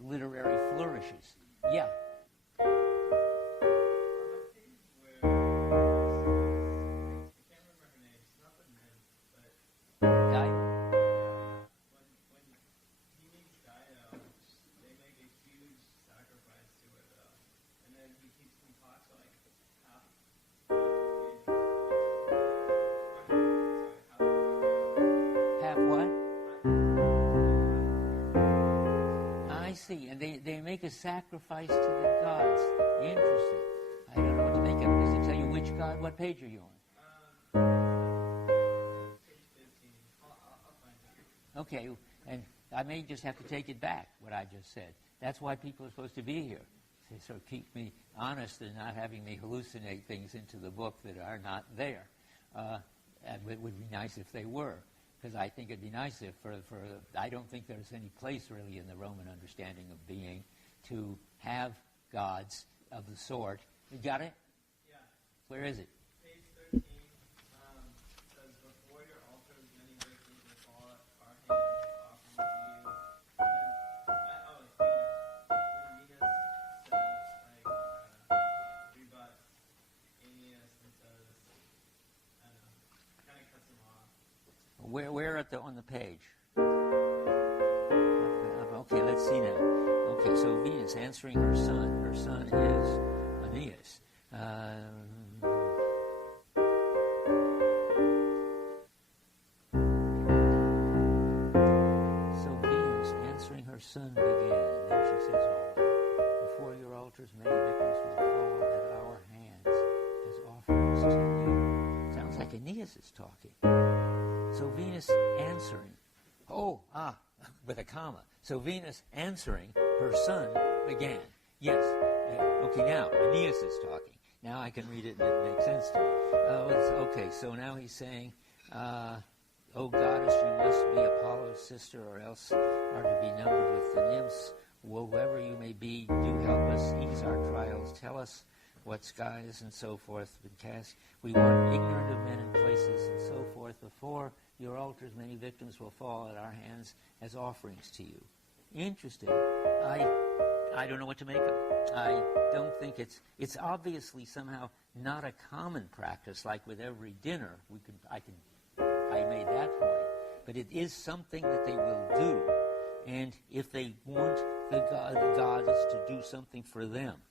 literary flourishes. Yeah. And they make a sacrifice to the gods. Interesting. I don't know what to make of it. Does it tell you which god? What page are you on? Page 15. I'll find it. Okay, and I may just have to take it back, what I just said. That's why people are supposed to be here. They sort of keep me honest and not having me hallucinate things into the book that are not there. And it would be nice if they were. Because I think it'd be nice if, I don't think there's any place really in the Roman understanding of being to have gods of the sort. You got it? Yeah. Where is it? Page 13 says, before your altars many victims will fall at our hands, offering to you. And then, it's Venus. When Venus says, rebuts Aeneid and says, I don't know, kind of cuts him off. Where on the page? Okay, let's see now. Okay, so Venus answering her son. Her son is Aeneid. So Venus answering her son began. Then she says, before your altars many victims will fall at our hands as offerings to you. Sounds like Aeneid is talking. So Venus answering, with a comma. So Venus answering, her son began. Yes. Okay, now Aeneid is talking. Now I can read it and it makes sense to me. Okay, so now he's saying, O goddess, you must be Apollo's sister, or else are to be numbered with the nymphs. Whoever you may be, do help us, ease our trials, tell us what skies and so forth would cast. We want ignorant of men and places and so forth. Before your altars many victims will fall at our hands as offerings to you. Interesting. I don't know what to make of it. I don't think it's obviously somehow not a common practice like with every dinner. I made that point. But it is something that they will do. And if they want the gods to do something for them,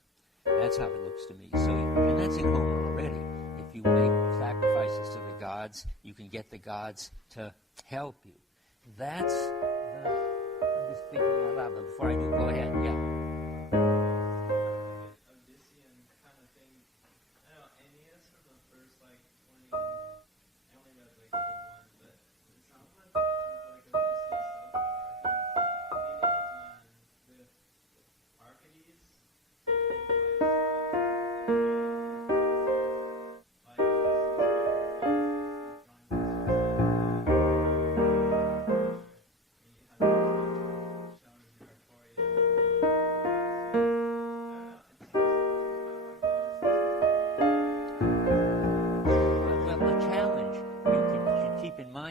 that's how it looks to me. So, and that's in Homer already. If you make sacrifices to the gods, you can get the gods to help you. That's I'm just thinking out loud, but before I do, go ahead. Yeah. Odyssean kind of thing. I don't know, Aeneid from the first 20. I only read book one, but it sounds like Odysseus so far. He's meeting his man with Arcades.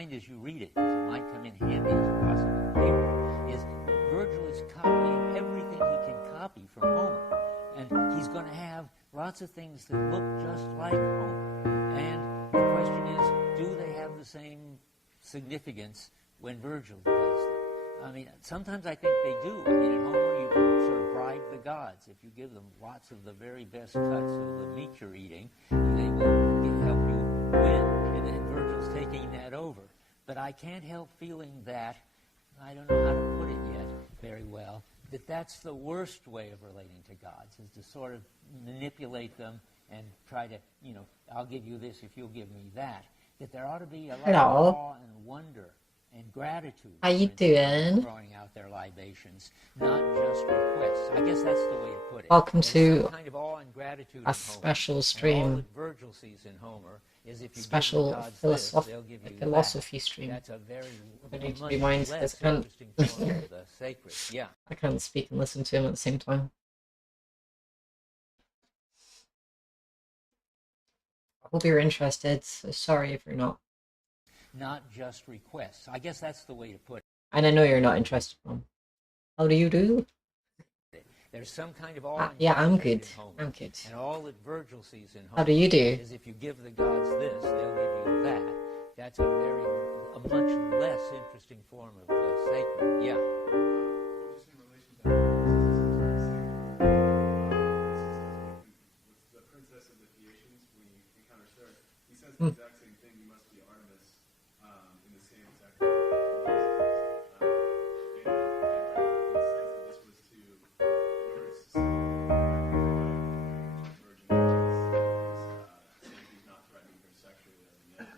As you read it, because it might come in handy as a possible paper, is Virgil is copying everything he can copy from Homer. And he's going to have lots of things that look just like Homer. And the question is, do they have the same significance when Virgil does them? I mean, sometimes I think they do. I mean, in Homer, you can sort of bribe the gods. If you give them lots of the very best cuts of the meat you're eating, they will help you win. And then Virgil's taking that over. But I can't help feeling that, I don't know how to put it yet very well, that that's the worst way of relating to gods, is to sort of manipulate them and try to, I'll give you this if you'll give me that. that there ought to be a lot Hello. of awe and wonder and gratitude. How you for instance, doing? throwing out their libations, not just requests. I guess that's the way to put it. Welcome There's to some kind of awe and gratitude in a Homer. special And all stream, that Virgil sees in Homer is if you give the special gods this, they'll give you that. philosophy stream. That's a very I need to much be mindful less because interesting form of the sacred. Yeah. I can't speak and listen to him at the same time. I hope you're interested. So sorry if you're not. Not just requests. I guess that's the way to put And I know you're not interested, Mom. How do you do? it. There's some kind of awe and Yeah, I'm gratitude good. in Homer. I'm good. And all that Virgil sees in How Homer do you do? is if you give the gods this, they'll give you that. That's a much less interesting form of the sacred. Yeah. Well, just in relation to that, with the princess of the Phaeacians, when you encounter Sarah, he says the exact same thing. You must be Artemis in the same exact way. And I read in the sense that this was to, in order to sustain the virgin, saying he's not threatening her sexually as a man.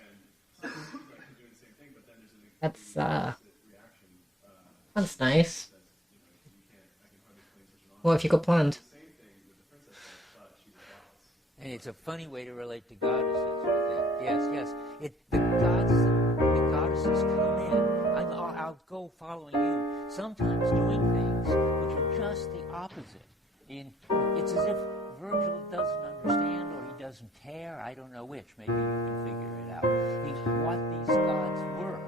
And so it seems like he's doing the same thing, but then there's an That's opposite reaction. that's nice. Says, you can't, I can hardly explain such an What have you got planned? same thing with the princess, but she was goddess. And it's a funny way to relate to goddesses, I think. Yes. The goddesses come in. I'll go following you, sometimes doing things which are just the opposite. It's as if Virgil doesn't understand or he doesn't care. I don't know which. Maybe you can figure it out. What these gods were.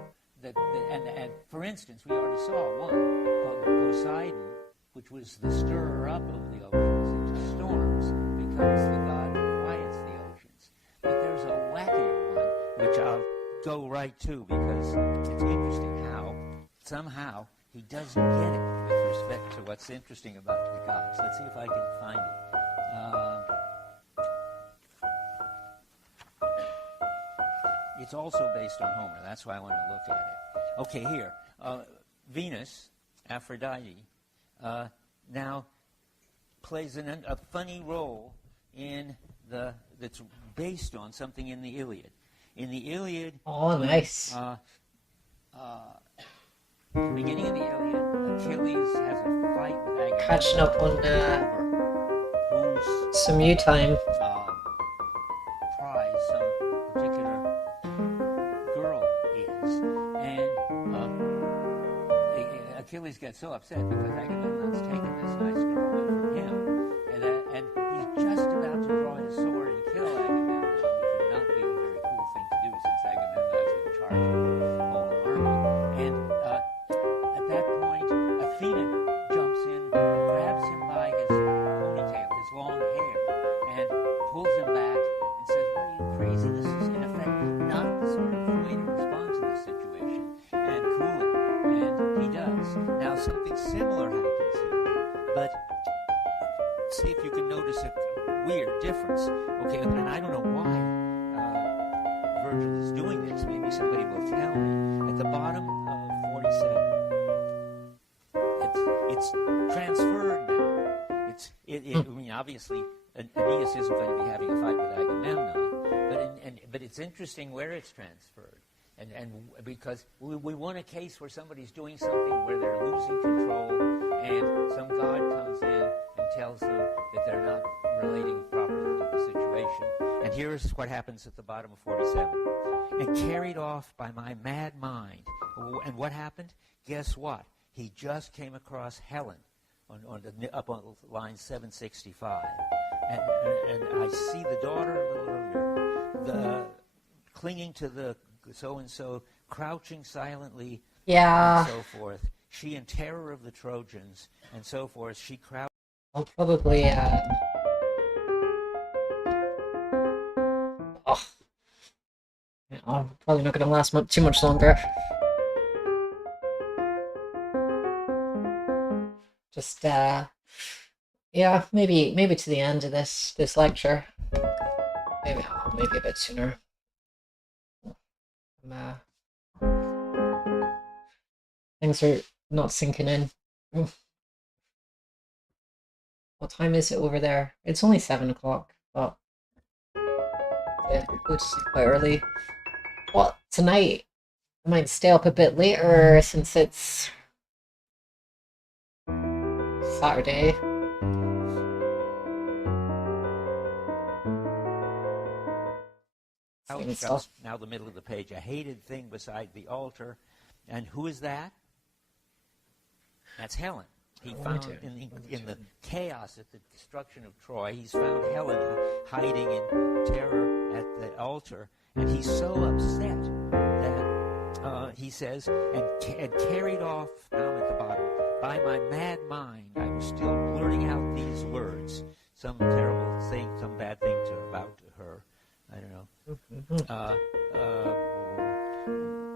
And for instance, we already saw one, Poseidon, which was the stirrer up of the oceans into storms, becomes the god who quiets the oceans. But there's a wackier one, which I'll go right to because it's interesting how somehow he doesn't get it with respect to what's interesting about the gods. Let's see if I can find it. It's also based on Homer. That's why I want to look at it. Okay, here. Venus, Aphrodite, now plays a funny role that's based on something in the Iliad. In the Iliad, Oh, nice. beginning of the Iliad, Achilles has a fight with Agamemnon. Catching up on over whose some you time. prize some particular girl is, and Achilles gets so upset because Agamemnon's taken this nice girl away from him, and he's just about to draw his sword and kill Agamemnon, which would not be a very cool thing to do since Agamemnon's in charge of the whole army. And at that point, Athena jumps in, grabs him by his ponytail, his long hair, and pulls him back and says, "What are you, crazy? This is, in effect, not the sort of way to respond to this situation, and cool it." And he does. Now, something similar happens here, but see if you can notice a weird difference. Okay, and I don't know why Virgil is doing this. Maybe somebody will tell me. At the bottom of 47, it's transferred now. I mean, obviously, Aeneas isn't going to be having a fight with Agamemnon, but it's interesting where it's transferred, and because we want a case where somebody's doing something where they're losing control, and some god comes in and tells them that they're not relating properly to the situation. And here's what happens at the bottom of 47. "And carried off by my mad mind." And what happened? Guess what? He just came across Helen up on line 765. And I see the daughter a little earlier, clinging to the so-and-so, crouching silently, Yeah, and so forth. She in terror of the Trojans, and so forth. She crouched. I'll probably oh, I'm probably not going to last too much longer. Just yeah, maybe to the end of this lecture. Maybe a bit sooner. Things are not sinking in. What time is it over there? It's only 7 o'clock, but Yeah, go to sleep quite early. Well, tonight I might stay up a bit later since it's Saturday. Out And comes stuff. now the middle of the page, a hated thing beside the altar. And who is that? That's Helen. He found in the chaos at the destruction of Troy, he's found Helen hiding in terror at the altar, and he's so upset that he says, and carried off, now I'm at the bottom, by my mad mind, I was still blurting out these words, some terrible thing, some bad thing about her. I don't know.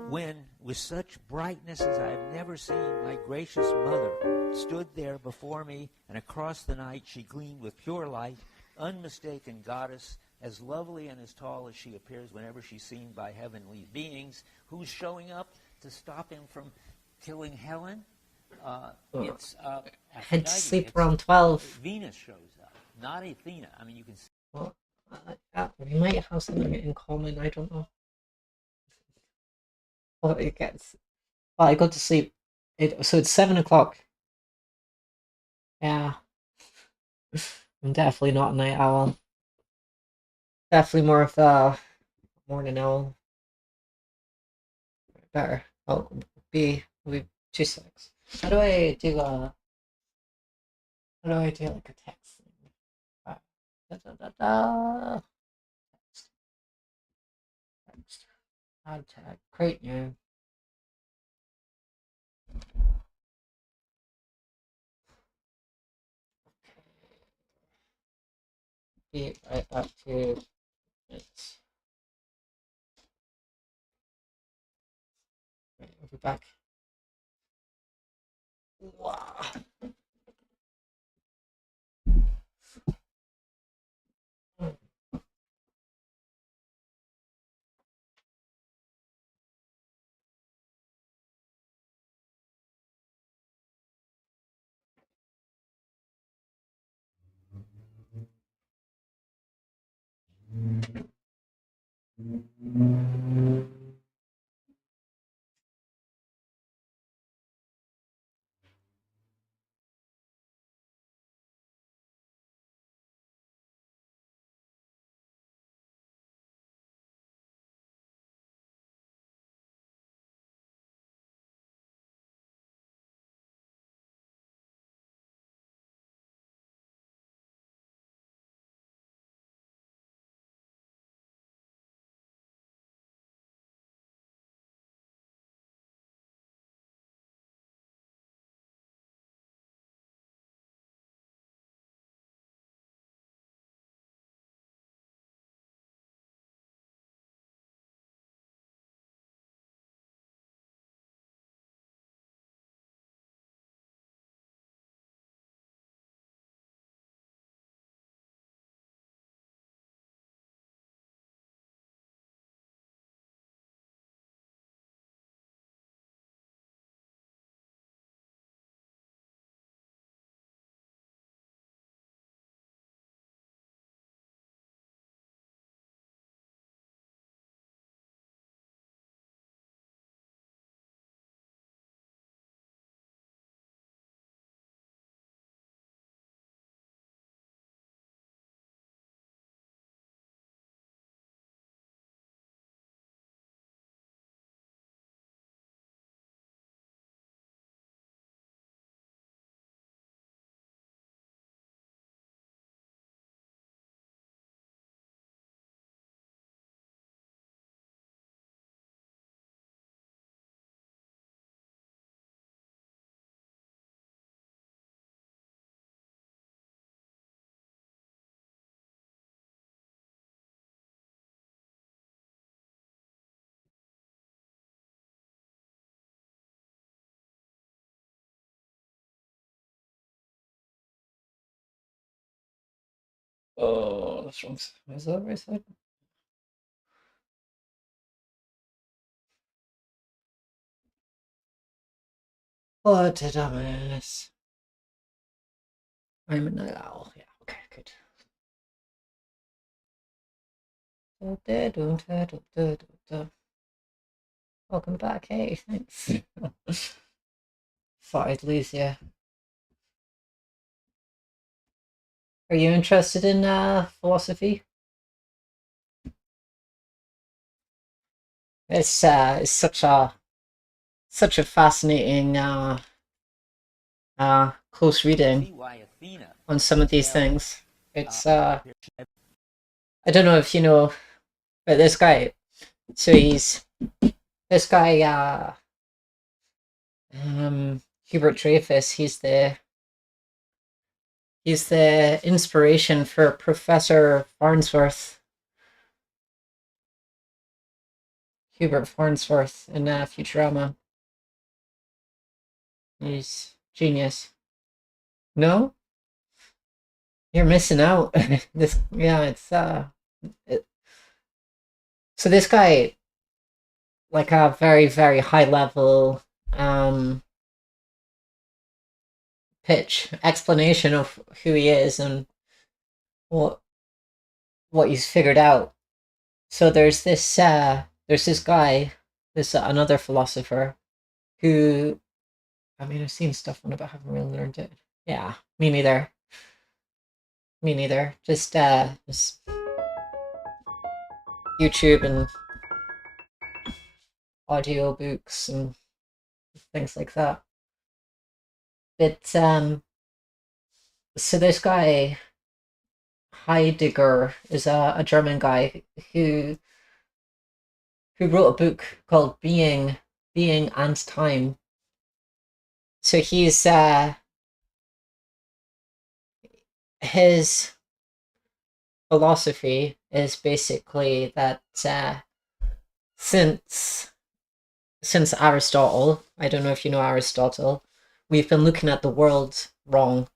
When, with such brightness as I have never seen, my gracious mother stood there before me, and across the night she gleamed with pure light, unmistaken goddess, as lovely and as tall as she appears whenever she's seen by heavenly beings. Who's showing up to stop him from killing Helen? It's Head to Aphrodite. sleep around 12. Venus shows up, not Athena. I mean, you can see. Well, we might have something in common. I don't know. Well, it gets. Well, I go to sleep. So it's 7 o'clock. Yeah. I'm definitely not a night owl. Definitely more of the morning owl. Better. Oh, will be 2 seconds. How do I do like a text thing? Text. Add tag. Create new. Be right back to minutes. Right, we'll be back. Wow. Oh, that's wrong. Is that right side? What did I miss? I'm a night owl. Yeah, okay, good. Welcome back. Hey, thanks. Thought I'd lose you. Are you interested in philosophy? It's such a fascinating close reading See why Athena on some of these held, things. It's I don't know if you know, but this guy. So this guy Hubert Dreyfus. He's the inspiration for Professor Farnsworth, Hubert Farnsworth in Futurama. He's genius. No, you're missing out. This, yeah, so this guy, like a very, very high level pitch explanation of who he is and what he's figured out. So there's this guy, this another philosopher who, I mean, I've seen stuff on it, but I haven't really learned it. Yeah, me neither. Me neither. Just YouTube and audio books and things like that. But so this guy Heidegger is a German guy who wrote a book called Being and Time. So he's his philosophy is basically that since Aristotle, I don't know if you know Aristotle, we've been looking at the world wrong.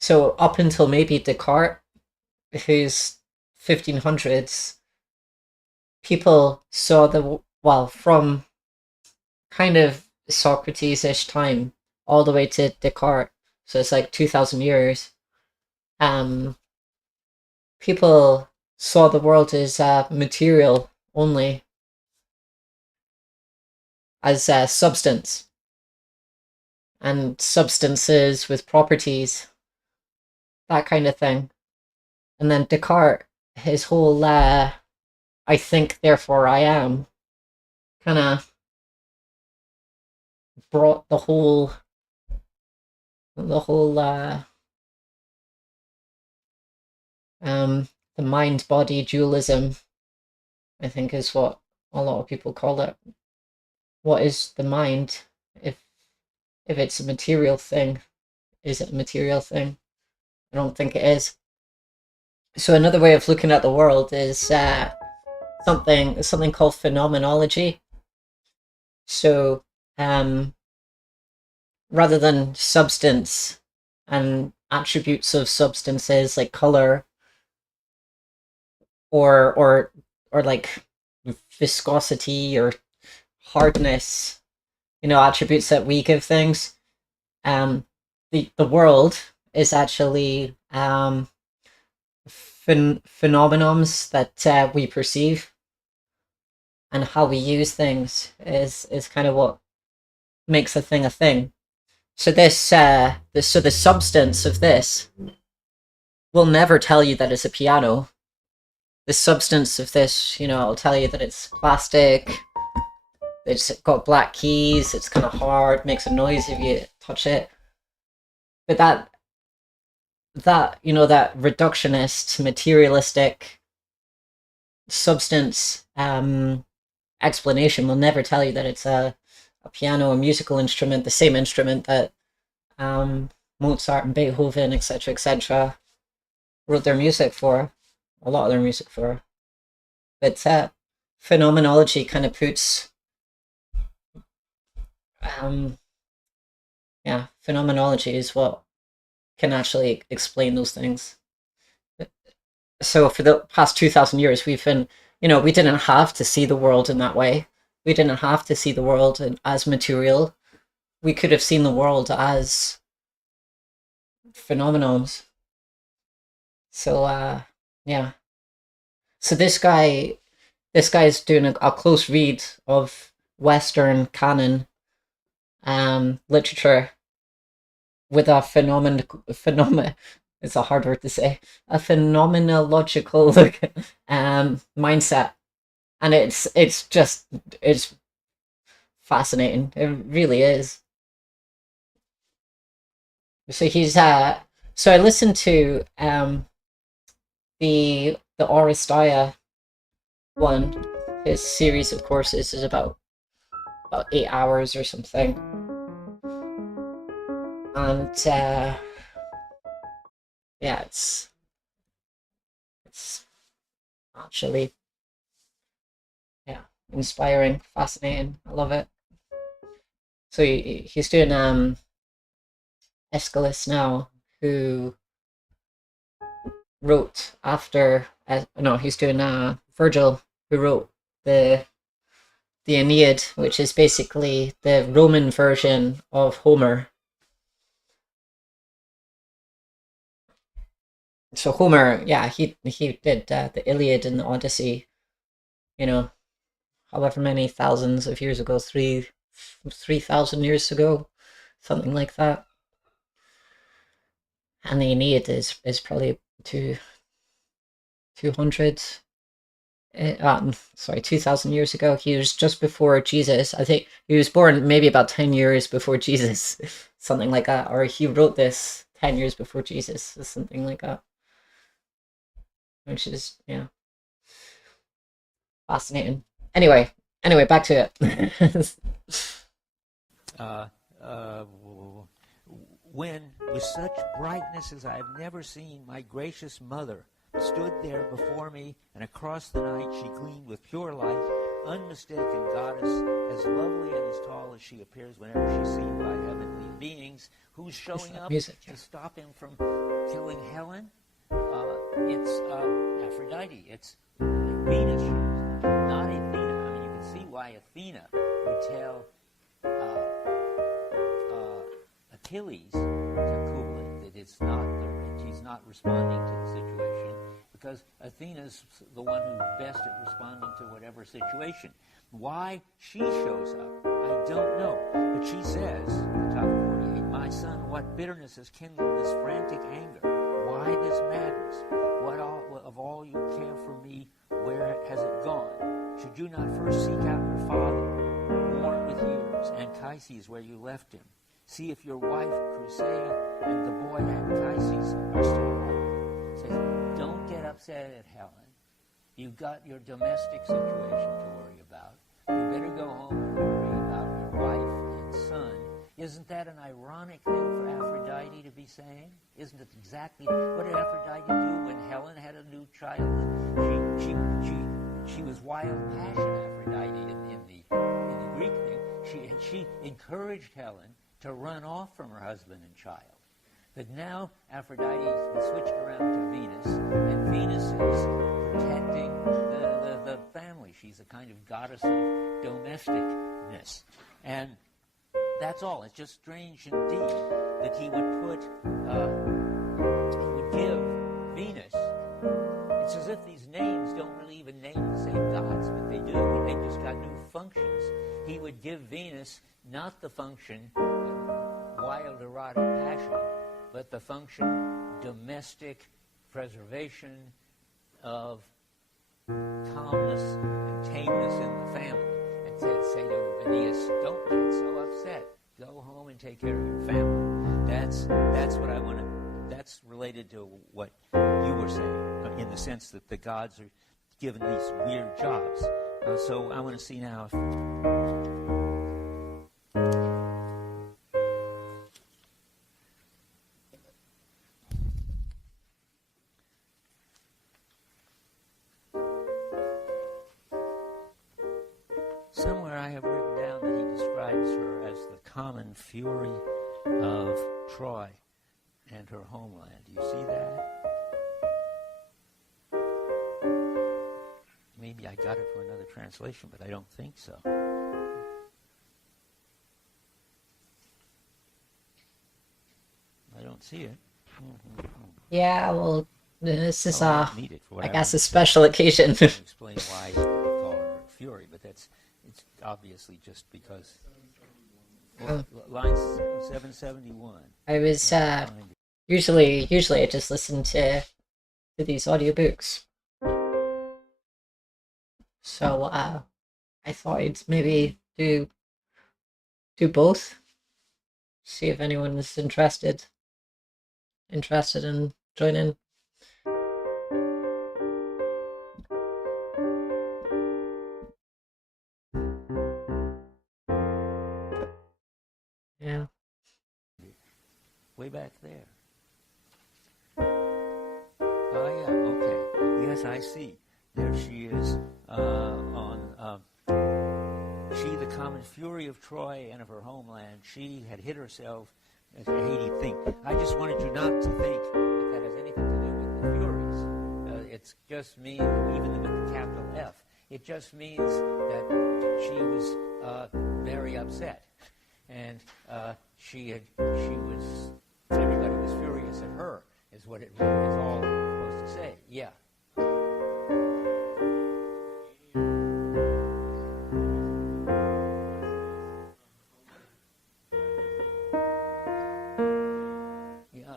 So up until maybe Descartes, who's 1500s, people saw from kind of Socrates-ish time all the way to Descartes, so it's like 2000 years. People saw the world as material only, as substance, and substances with properties, that kind of thing. And then Descartes, his whole I think, therefore I am, kind of brought the whole the mind-body dualism, I think, is what a lot of people call it. What is the mind? If it's a material thing, is it a material thing? I don't think it is. So another way of looking at the world is something called phenomenology. So rather than substance and attributes of substances like color or like viscosity or hardness, attributes that we give things, the world is actually phenomenons that we perceive, and how we use things is kind of what makes a thing. So the substance of this will never tell you that it's a piano. The substance of this, will tell you that it's plastic, it's got black keys, it's kind of hard, makes a noise if you touch it. But that reductionist, materialistic substance explanation will never tell you that it's a piano, a musical instrument, the same instrument that Mozart and Beethoven, etc., wrote their music for, a lot of their music for. But phenomenology kind of puts, phenomenology is what can actually explain those things. So for the past 2000 years, we've been, we didn't have to see the world in that way. We didn't have to see the world as material. We could have seen the world as phenomenons. So, yeah. So this guy is doing a close read of Western canon literature with a phenomenon. It's a hard word to say. A phenomenological mindset, and it's fascinating. It really is. So he's so I listened to the Oresteia one. His series of courses is about 8 hours or something, and yeah, it's actually, yeah, inspiring, fascinating. I love it. So he's doing Aeschylus now, who wrote after no, he's doing Virgil, who wrote the Aeneid, which is basically the Roman version of Homer. So Homer, yeah, he did the Iliad and the Odyssey, you know, however many thousands of years ago, 3,000 years ago, something like that. And the Aeneid is probably 200. Sorry, 2,000 years ago. He was just before Jesus. I think he was born maybe about 10 years before Jesus, something like that. Or he wrote this 10 years before Jesus, something like that. Which is, yeah, fascinating. Anyway, back to it. When, with such brightness as I have never seen, my gracious mother stood there before me, and across the night she gleamed with pure light, unmistaken goddess, as lovely and as tall as she appears whenever she's seen by heavenly beings. Who's showing up music, yeah, to stop him from killing Helen? It's Aphrodite. It's Venus, not Athena. I mean, you can see why Athena would tell Achilles to cool it, that it's not, she's not responding to the situation, because Athena's the one who's best at responding to whatever situation. Why she shows up, I don't know. But she says, in the top 48, my son, what bitterness has kindled this frantic anger? Why this madness? What of all you care for me, where has it gone? Should you not first seek out your father, worn with years, Anchises, where you left him? See if your wife, Crusade, and the boy Anchises are still alive. Says, don't get upset at Helen. You've got your domestic situation to worry about. You better go home and worry about your wife and son. Isn't that an ironic thing for Aphrodite to be saying? Isn't it exactly what did Aphrodite do when Helen had a new child? She was wild passion, Aphrodite, in the Greek thing. She encouraged Helen to run off from her husband and child. But now Aphrodite has been switched around to Venus, and Venus is protecting the family. She's a kind of goddess of domesticness. And that's all. It's just strange indeed that he would give Venus. It's as if these names don't really even name the same gods, but they do. They just got new functions. He would give Venus not the function wild erotic passion, but the function domestic preservation of calmness and tameness in the family. And say to Aeneas, don't get so upset. Go home and take care of your family. That's what I want to. That's related to what you were saying, in the sense that the gods are given these weird jobs. So I want to see now if. Somewhere I have written down that he describes her as the common fury of Troy and her homeland. Do you see that? Maybe I got it from another translation, but I don't think so. I don't see it. Yeah, well, This is, Well, I don't need it for what I I guess, a understand. special occasion. I can explain why you call her Fury, but it's obviously just because. Well, line 771. I was, Find it. usually I just listen to these audiobooks. So, I thought I'd maybe do both. See if anyone is interested in joining. Yeah. Way back there. Oh, yeah, okay. Yes, I see. There she is on she, the common fury of Troy and of her homeland. She had hid herself as a Haiti thing. I just wanted you not to think that that has anything to do with the Furies. It just means, even with the capital F, it just means that she was very upset. And everybody was furious at her, is what it is all supposed to say. Yeah. Yeah.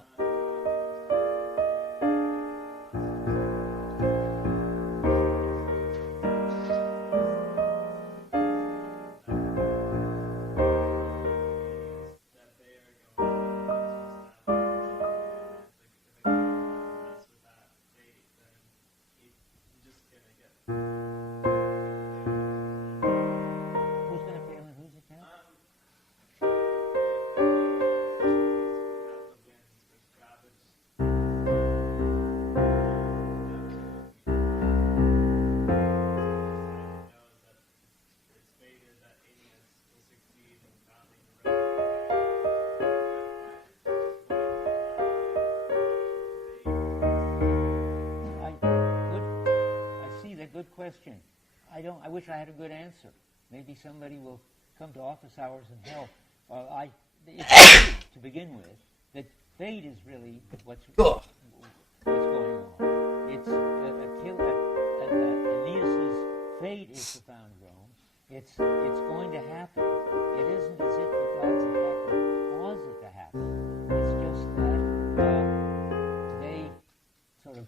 that they are going to establish, and if it mess with that fate, then you're just gonna get. Who's going to fail and who's it now? It's fated that Aeneas will succeed in founding the Roman I see that. Good question. I wish I had a good answer. Maybe somebody will come to office hours and help. It's to begin with, that fate is really what's going on. It's Aeneas's fate is to found Rome. It's going to happen. It isn't as if the gods in fact will cause it to happen. It's just that they sort of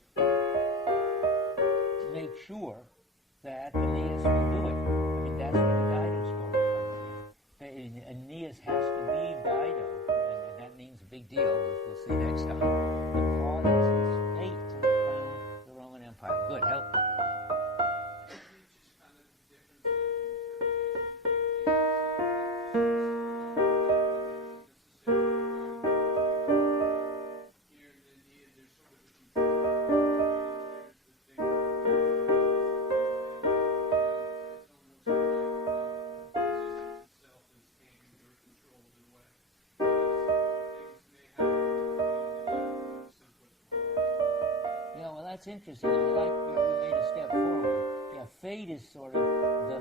make sure that Aeneas will do it. I mean, that's where the Dido's going to come in. Aeneas has to leave Dido, and that means a big deal, as we'll see next time, because it's his fate to found the Roman Empire. Good, help with this. just kind of the difference in here in the Aeneid, there's sort of a there's the thing it's almost like existence itself is tamed or controlled in a way. Things may happen to simply tomorrow. Yeah, well, that's interesting. I like we made a step forward. Yeah, fate is sort of the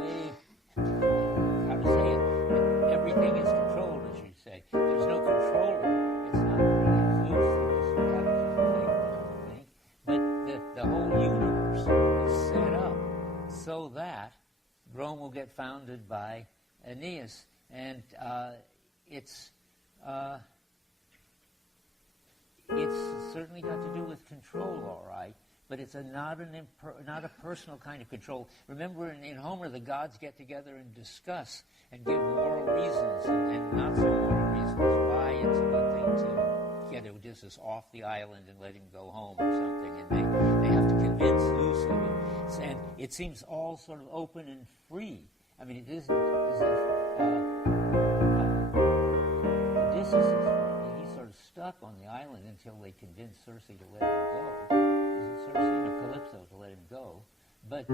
way, how to say it, everything is controlled, as you say. There's no controller. It's not really Zeus that establishes the fate, I don't think. But the whole universe is set up so that Rome will get founded by Aeneas. And it's certainly got to do with control, all right, but it's not a personal kind of control. Remember, in Homer, the gods get together and discuss and give moral reasons and not so moral reasons why it's a good thing to get Odysseus off the island and let him go home or something, and they have to convince Zeus of it. And it seems all sort of open and free. I mean, it isn't as if Odysseus is free. He's sort of stuck on the island until they convince Circe to let him go. Is it Circe or Calypso to let him go? But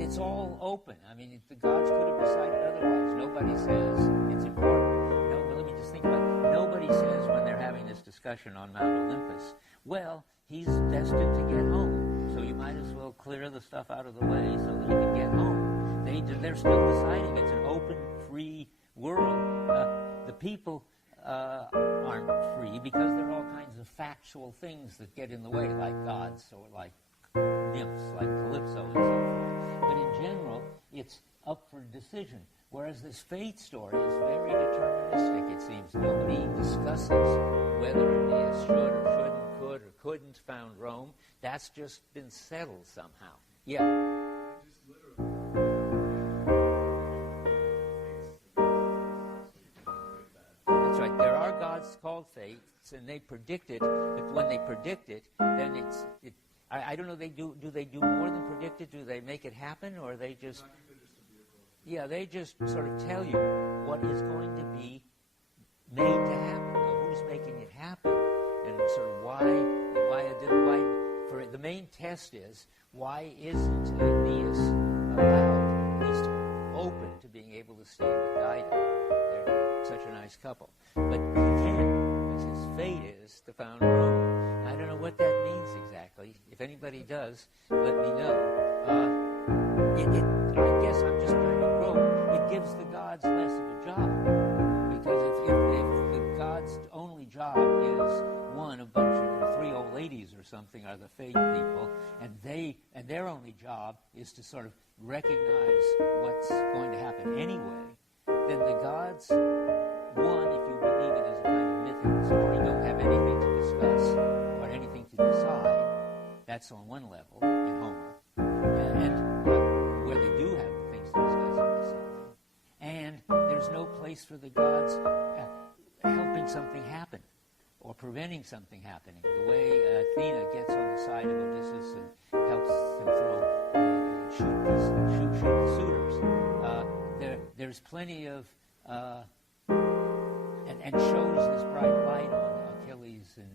it's all open. I mean, the gods could have decided otherwise. Nobody says it's important. No, well, let me just think about it. Nobody says when they're having this discussion on Mount Olympus, well, he's destined to get home, so you might as well clear the stuff out of the way so that he can get home. They're still deciding. It's an open, free world. The people aren't free because there are all kinds of factual things that get in the way, like gods or like nymphs, like Calypso and so forth. But in general, it's up for decision. Whereas this fate story is very deterministic, it seems. Nobody discusses whether Aeneas should or shouldn't, could or couldn't found Rome. That's just been settled somehow. Yeah. That's right. There are gods called fates, and they predict it. But when they predict it, then I don't know. Do they do more than predict it? Do they make it happen, or they just? Yeah, they just sort of tell you what is going to be made to happen, or who's making it happen, and sort of why. For the main test is why isn't Aeneas allowed, at least open to being able to stay with Dido? They're such a nice couple, but he can't because his fate is to found Rome. I don't know what that means exactly. If anybody does, let me know. I guess I'm just trying to grow. It gives the gods less of a job. Because if the gods' only job is a bunch of three old ladies or something are the fate people, and their only job is to sort of recognize what's going to happen anyway, then the gods, one, if you believe it as a kind of mythical story, don't have anything to discuss or anything to decide. That's on one level in Homer. And where they do have things to discuss and decide. And there's no place for the gods helping something happen or preventing something happening. The way Athena gets on the side of Odysseus and helps him shoot the suitors. There's plenty of and shows this bright light on Achilles and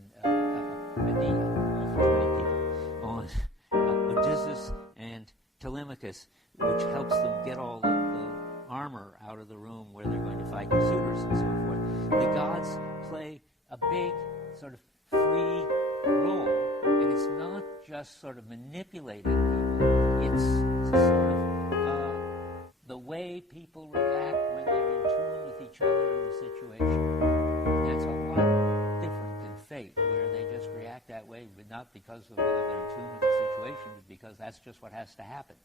on Odysseus and Telemachus, which helps them get all the armor out of the room where they're going to fight the suitors and so forth. The gods play a big sort of free role, and it's not just sort of manipulating people. It's sort of the way people react when they're in tune with each other in the situation. That's a lot different than fate, where they just react that way, but not because of whether they're in tune with the situation, but because that's just what has to happen.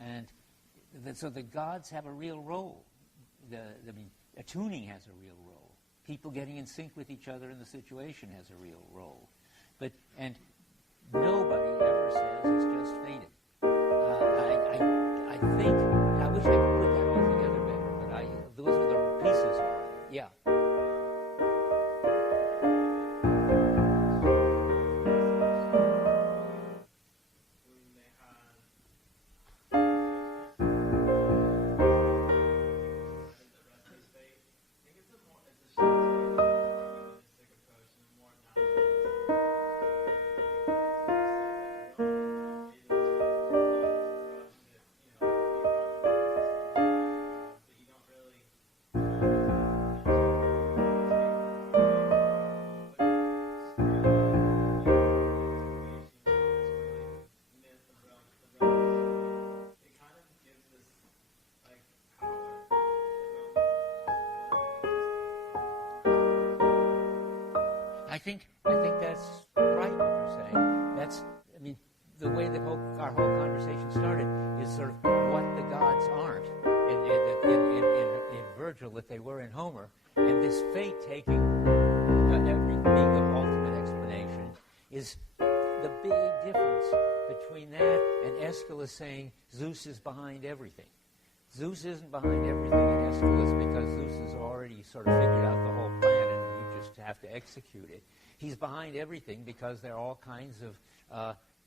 And so the gods have a real role. Attuning has a real role. People getting in sync with each other in the situation has a real role. And nobody ever says it's just fated. I think, and I wish I could put that all together better, but those are the pieces. Yeah. I think that's right what you're saying. The way that our whole conversation started is sort of what the gods aren't in Virgil that they were in Homer, and this fate taking everything being the ultimate explanation is the big difference between that and Aeschylus saying Zeus is behind everything. Zeus isn't behind everything in Aeschylus because Zeus has already sort of figured out the whole plan and you just have to execute it. He's behind everything because there are all kinds of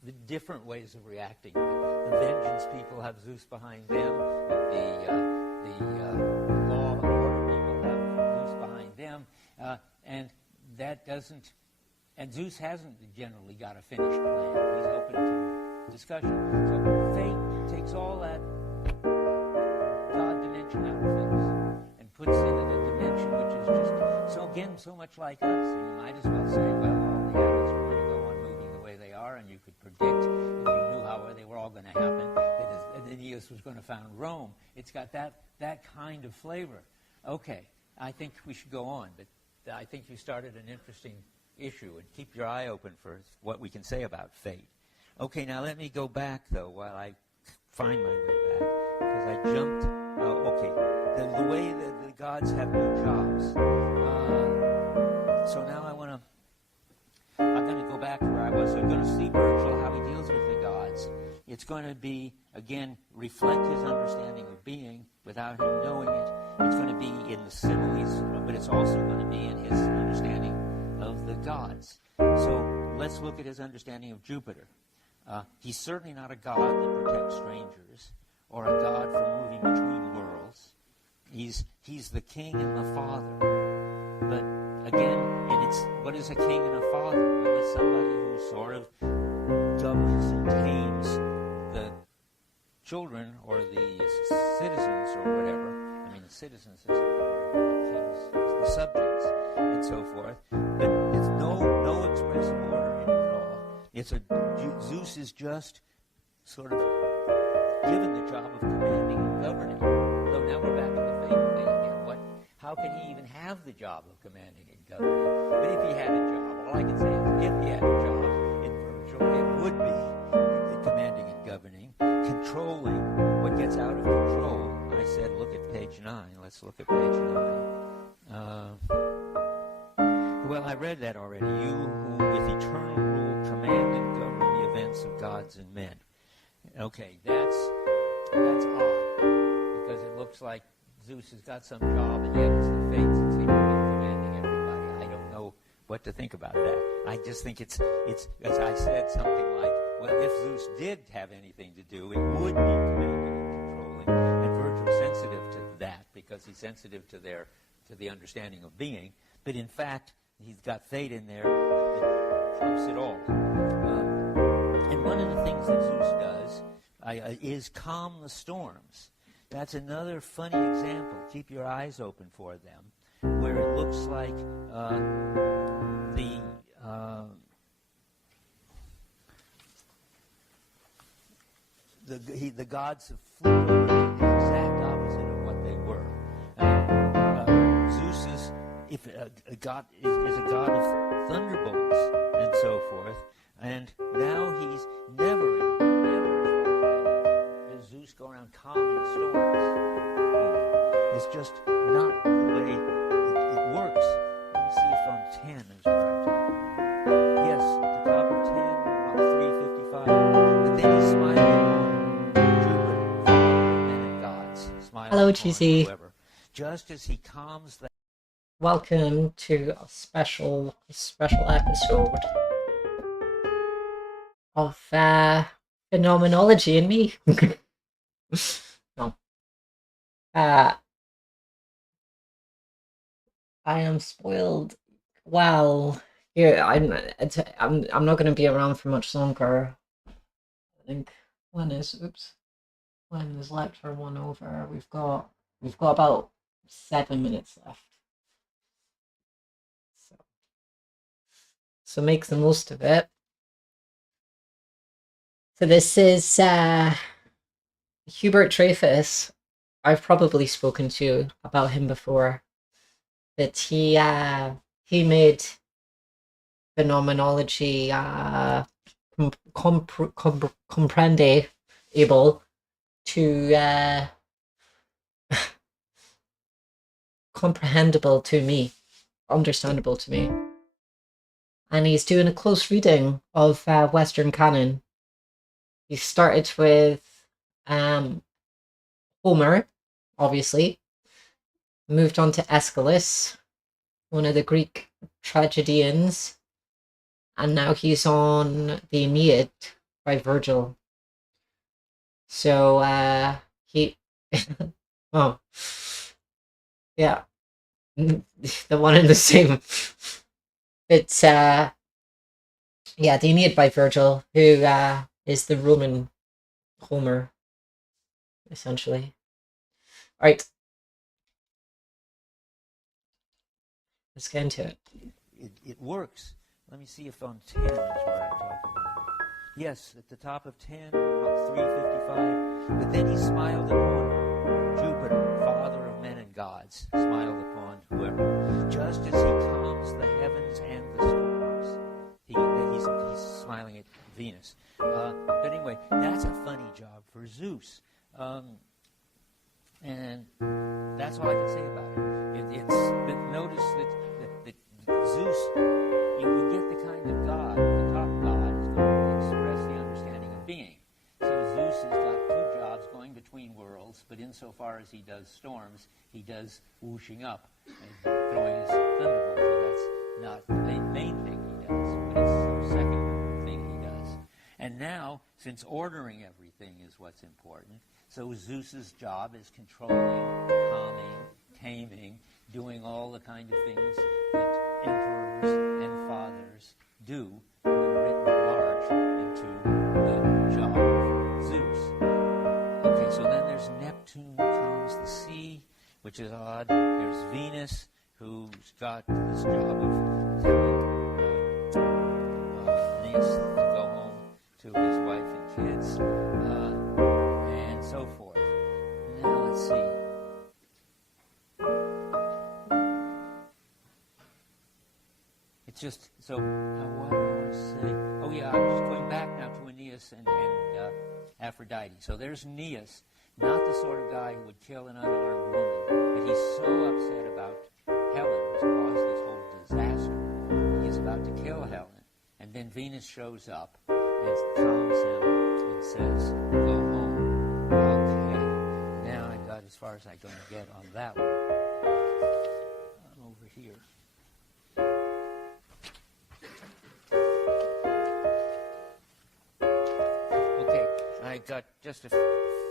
the different ways of reacting. The vengeance people have Zeus behind them. The law and order people have Zeus behind them. And that doesn't... And Zeus hasn't generally got a finished plan. He's open to discussion. So fate takes all that God dimension out of things and puts it in a dimension which is just, so again, so much like us. And you might as well say, well, all the atoms are going to go on moving the way they are, and you could predict, if you knew how they were all going to happen, that Aeneas was going to found Rome. It's got that kind of flavor. Okay, I think we should go on, but I think you started an interesting issue, and keep your eye open for what we can say about fate. Okay, now let me go back, though, while I find my way back, because I jumped. Okay, the way that the gods have no jobs. So now I'm going to go back to where I was. I'm going to see Virgil, how he deals with the gods. It's going to be, again, reflect his understanding of being without him knowing it. It's going to be in the similes, but it's also going to be in his understanding of the gods. So let's look at his understanding of Jupiter. He's certainly not a god that protects strangers or a god for moving between worlds. He's the king and the father. But again, what is a king and a father? Well, it's somebody who sort of governs and tames the children or the citizens or whatever. I mean, the citizens is the kings, the subjects, and so forth. But it's no expressive order in it at all. Zeus is just sort of given the job of commanding and governing. So now we're back to the fate thing again. How can he even have the job of commanding and governing? But if he had a job, all I can say is if he had a job in Virgil, it would be commanding and governing, controlling what gets out of control. I said look at page 9. Let's look at page 9. Well, I read that already. You who with eternal rule command and govern the events of gods and men. Okay, that's odd, because it looks like Zeus has got some job, and yet it's the fates that seem to be commanding everybody. I don't know what to think about that. I just think it's as I said, something like, well, if Zeus did have anything to do, it would be commanding and controlling. And Virgil's sensitive to that because he's sensitive to the understanding of being. But in fact, he's got fate in there that trumps it all. And one of the things that Zeus does is calm the storms. That's another funny example. Keep your eyes open for them, where it looks like the gods have flipped over to the exact opposite of what they were. Zeus is a god is a god of thunderbolts and so forth, and now he's never does Zeus go around calming storms. It's just not the way it works. Let me see if on 10 is what I'm talking about. Yes, at the top of 10, about 355. But then he smiled upon Jupiter, father of men and gods. Smiled Hello, upon GC. whoever. Just as he calms that. Welcome to a special episode of Phenomenology and Me. No. I am spoiled. Well, yeah, I'm not going to be around for much longer. I think when is lecture 1 over? We've got about 7 minutes left. So make the most of it. So this is Hubert Dreyfus. I've probably spoken to about him before. That he made phenomenology comprende able to comprehensible to me, understandable to me. And he's doing a close reading of Western canon. He started with Homer, obviously, moved on to Aeschylus, one of the Greek tragedians, and now he's on the Aeneid by Virgil. So he oh yeah, the one and the same. It's yeah, the Aeneid by Virgil, who is the Roman Homer, essentially. All right, let's get into it. It works. Let me see if on 10 is where I'm talking about. Yes, at the top of 10, about 355. But then he smiled upon Jupiter, father of men and gods, smiled upon whoever, just as he Venus. But anyway, that's a funny job for Zeus. And that's all I can say about it. But notice that Zeus, you get the kind of God, the top God is going to express the understanding of being. So Zeus has got two jobs, going between worlds, but insofar as he does storms, he does whooshing up and throwing his thunderbolt. So that's not the main thing he does, but it's the second thing he does. And now, since ordering everything is what's important, so Zeus's job is controlling, calming, taming, doing all the kind of things that emperors and fathers do, written large into the job of Zeus. Okay, so then there's Neptune comes the sea, which is odd. There's Venus, who's got this job of telling Aeneas to go home to his wife and kids, and so forth. Now let's see. It's just, so what do I want to say? Oh yeah, I'm just going back now to Aeneas and Aphrodite. So there's Aeneas, not the sort of guy who would kill an unarmed woman, but he's so upset about Helen, who's caused this whole disaster. He's about to kill Helen. And then Venus shows up and calms him and says, go home. Okay, now I got as far as I'm going to get on that one. I'm over here. Okay, I got just a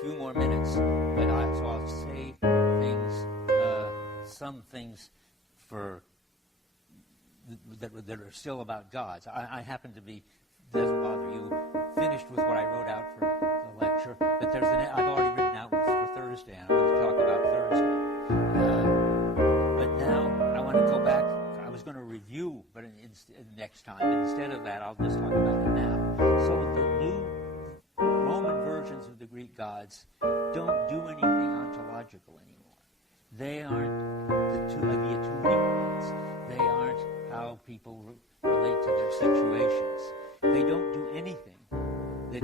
few more minutes, but so I'll say things, some things for that are still about gods. I happen to be, doesn't bother you, finished with what I wrote out for the lecture, but I've already written out for Thursday, and I'm going to talk about Thursday. But now I want to go back. I was going to review, but next time. And instead of that, I'll just talk about it now. So the new Roman versions of the Greek gods don't do anything ontological anymore. They aren't the atomic ones. They aren't how people relate to their situations. They don't do anything that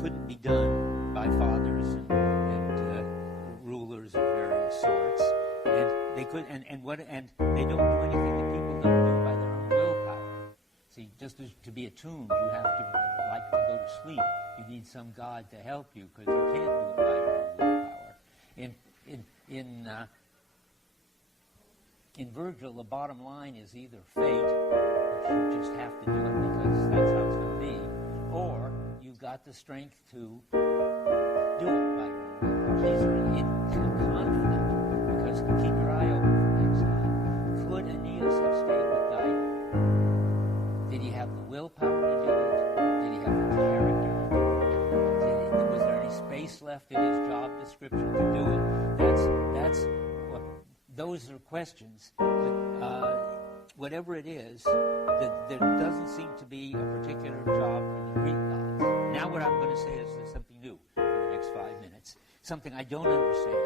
couldn't be done by fathers and rulers of various sorts. And they could, and they don't do anything that people don't do by their own willpower. See, just as to be attuned, you have to like to go to sleep. You need some god to help you because you can't do it by your own willpower. In Virgil, the bottom line is either fate, which you just have to do it because that's how it's going to be, or you've got the strength to do it by your own willpower. These are in conflict, because keep your eye open for next time. Could Aeneas have stayed with Dido? Did he have the willpower to do it? Did he have the character to do it? Was there any space left in his job description to do it? Those are questions, but whatever it is, there doesn't seem to be a particular job for the Greek gods. Now what I'm going to say is there's something new for the next 5 minutes, something I don't understand,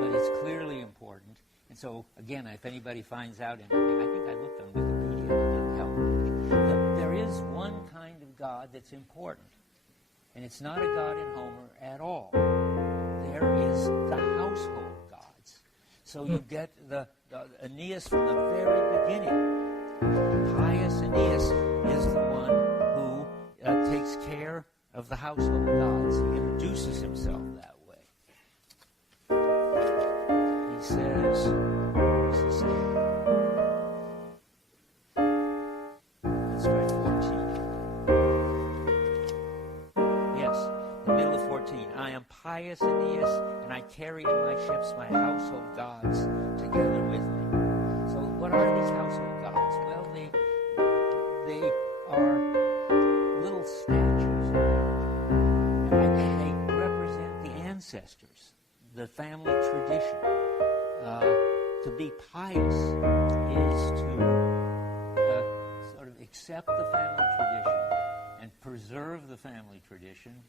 but it's clearly important. And so, again, if anybody finds out anything, I think I looked on Wikipedia and it didn't help much. There is one kind of God that's important, and it's not a god in Homer at all. There is the household. So you get the Aeneas from the very beginning. Pious Aeneas is the one who takes care of the household gods. He introduces himself that way. He says, what does he say? Let's try 14. Yes, the middle of 14. I am pious Aeneas, and I carry in my ships my household gods together with me. So what are these household gods? Well, they are little statues, and they represent the ancestors, the family tradition. To be pious is to sort of accept the family tradition and preserve the family tradition,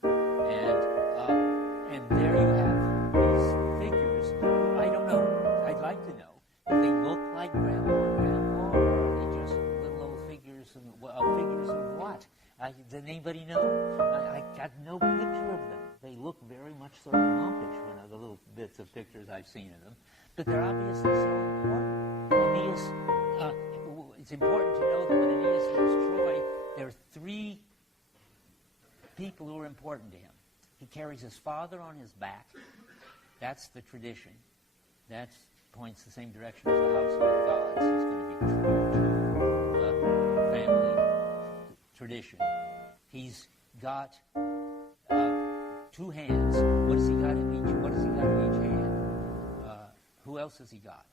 and there you have these figures who I don't know. I'd like to know if they look like grandma or grandpa, or are they just little old figures? Figures of what? Does anybody know? I got no picture of them. They look very much sort of monkish, one of the little bits of pictures I've seen of them. But they're obviously so important. Aeneas, it's important to know that when Aeneas leaves Troy, there are three people who are important to him. He carries his father on his back. That's the tradition. That points the same direction as the household gods. He's going to be true to the family tradition. He's got two hands. What does he got in each? What does he got in each hand? Who else has he got?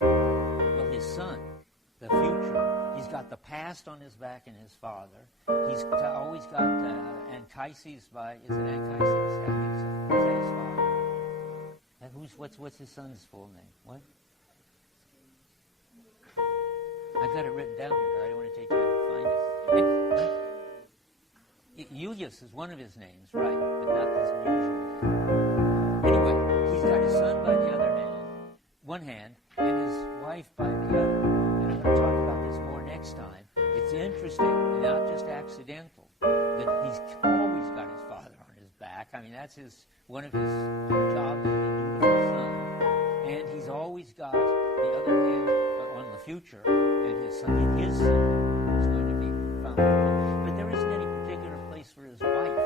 Well, his son, the future. He's got the past on his back and his father. He's always got Anchises by. Is it Anchises? I think so. Is that his father? And what's his son's full name? What? I've got it written down here, but I don't want to take time to find it. Julius is one of his names, right, but not his usual name. Anyway, he's got his son by the other hand, one hand, and his wife by the other. And I'm going to talk about this more next time. It's interesting, and not just accidental, that he's always got his father on his back. I mean, that's one of his jobs as a dutiful son. And he's always got the other hand on the future, and his son is going to be found. But there isn't any particular place for his wife.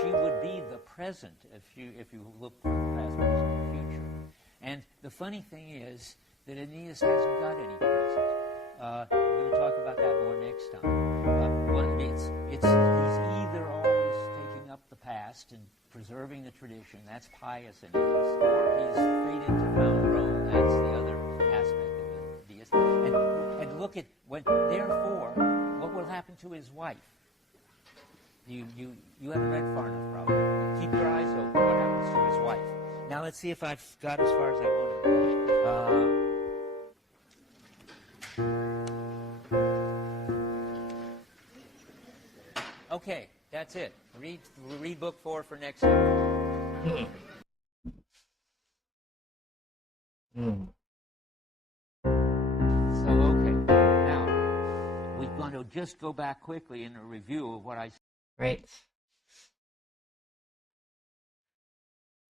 She would be the present if you look for the past, present, and future. And the funny thing is that Aeneas hasn't got any present. We're going to talk about that more next time. He's either always taking up the past and preserving the tradition, that's pious Aeneas, or he's fated to found Rome, that's the other aspect of Aeneas. And look at therefore, what will happen to his wife? You haven't read far enough, probably. Keep your eyes open. What happens to his wife? Now let's see if I've got as far as I want to go. Okay, that's it. Read book 4 for next time. So, okay. Now, we're going to just go back quickly in a review of what I said. Right.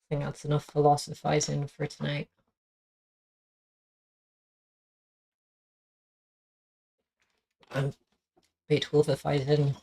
I think that's enough philosophizing for tonight. And Beethovenizing.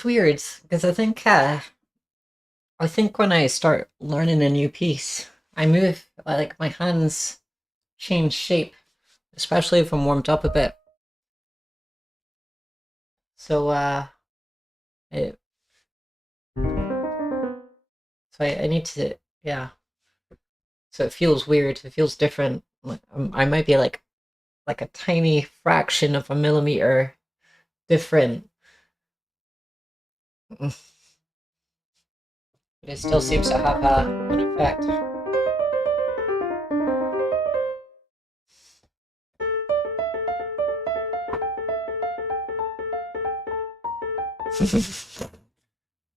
it's weird because I think when I start learning a new piece, I move like my hands change shape, especially if I'm warmed up a bit. So it, I need to, yeah. So it feels weird. It feels different. Like, I might be like a tiny fraction of a millimeter different. But it still seems to have an effect.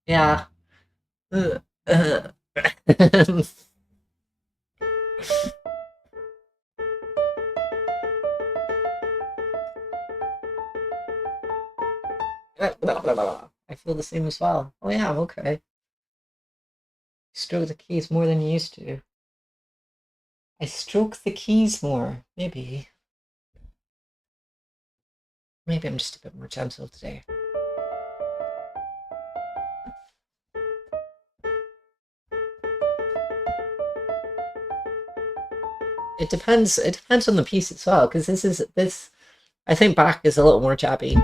Yeah. I feel the same as well. Oh yeah, okay. Stroke the keys more than you used to. I stroke the keys more. Maybe. Maybe I'm just a bit more gentle today. It depends on the piece as well, because this I think Bach is a little more jabby.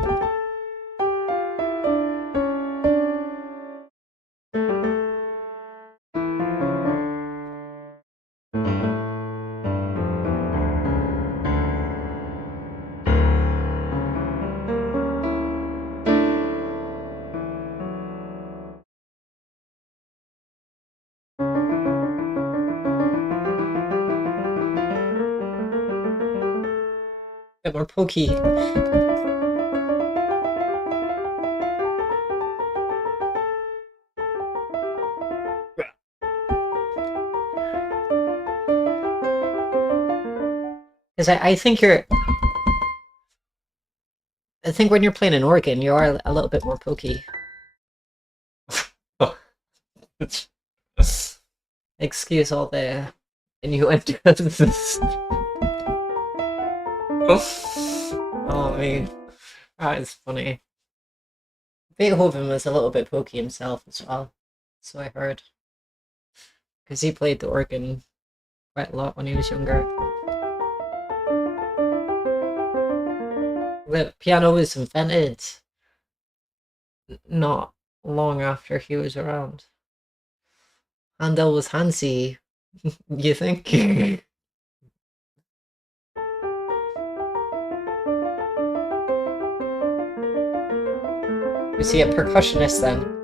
A bit more pokey. Because I think I think when you're playing an organ, you are a little bit more pokey. Excuse all the innuendos. Oh man, that is funny. Beethoven was a little bit pokey himself as well, so I heard. Because he played the organ quite a lot when he was younger. The piano was invented not long after he was around. Handel was handsy, you think? Was he a percussionist then?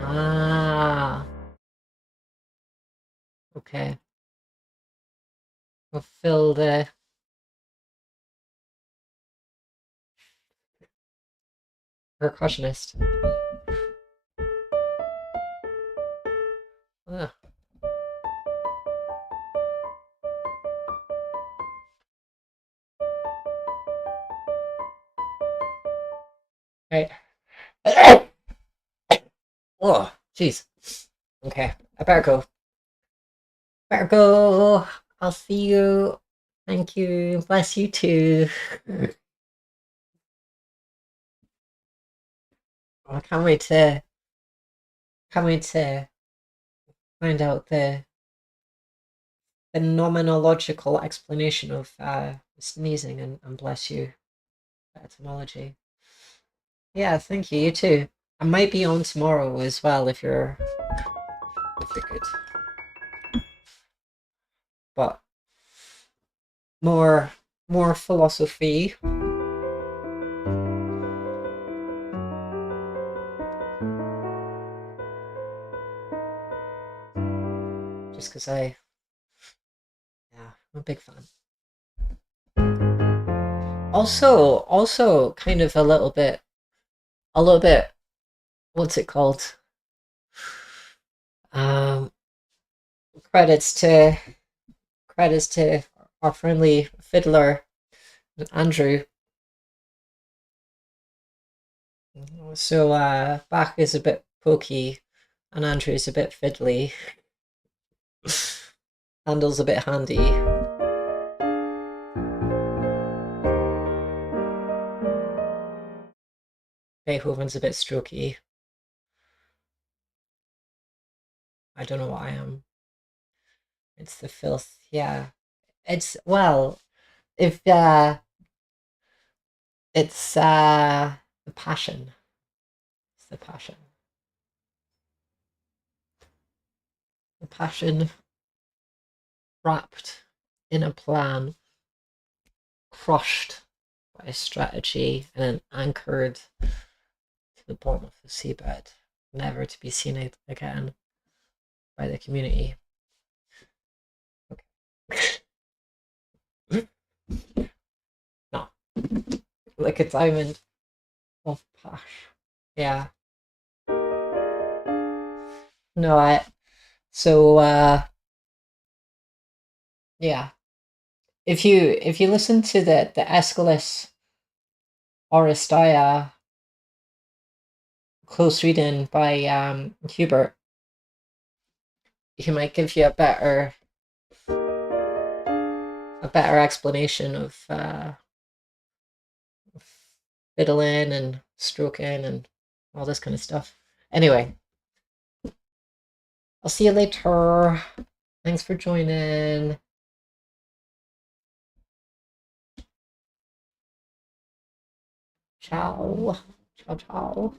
Ah, okay. We'll fill the percussionist. Ugh. Right. Oh, jeez. Okay, I better go. Better go. I'll see you. Thank you. Bless you too. I can't wait to find out the phenomenological explanation of sneezing and bless you etymology. Yeah, thank you. You too. I might be on tomorrow as well if you're good. But more philosophy. Just because I'm a big fan. Also, kind of a little bit, what's it called? Um, credits to our friendly fiddler, Andrew. So Bach is a bit pokey and Andrew's a bit fiddly. Handel's a bit handy. Beethoven's a bit strokey. I don't know what I am. It's the filth. Yeah. It's, well, if it's the passion. It's the passion. The passion wrapped in a plan, crushed by a strategy, and then anchored to the bottom of the seabed, never to be seen again by the community. Okay. No. Like a diamond of pash. Yeah. No, yeah. If you listen to the Aeschylus Oresteia close reading by Hubert, he might give you a better explanation of fiddling and stroking and all this kind of stuff. Anyway, I'll see you later. Thanks for joining. Ciao. Ciao, ciao.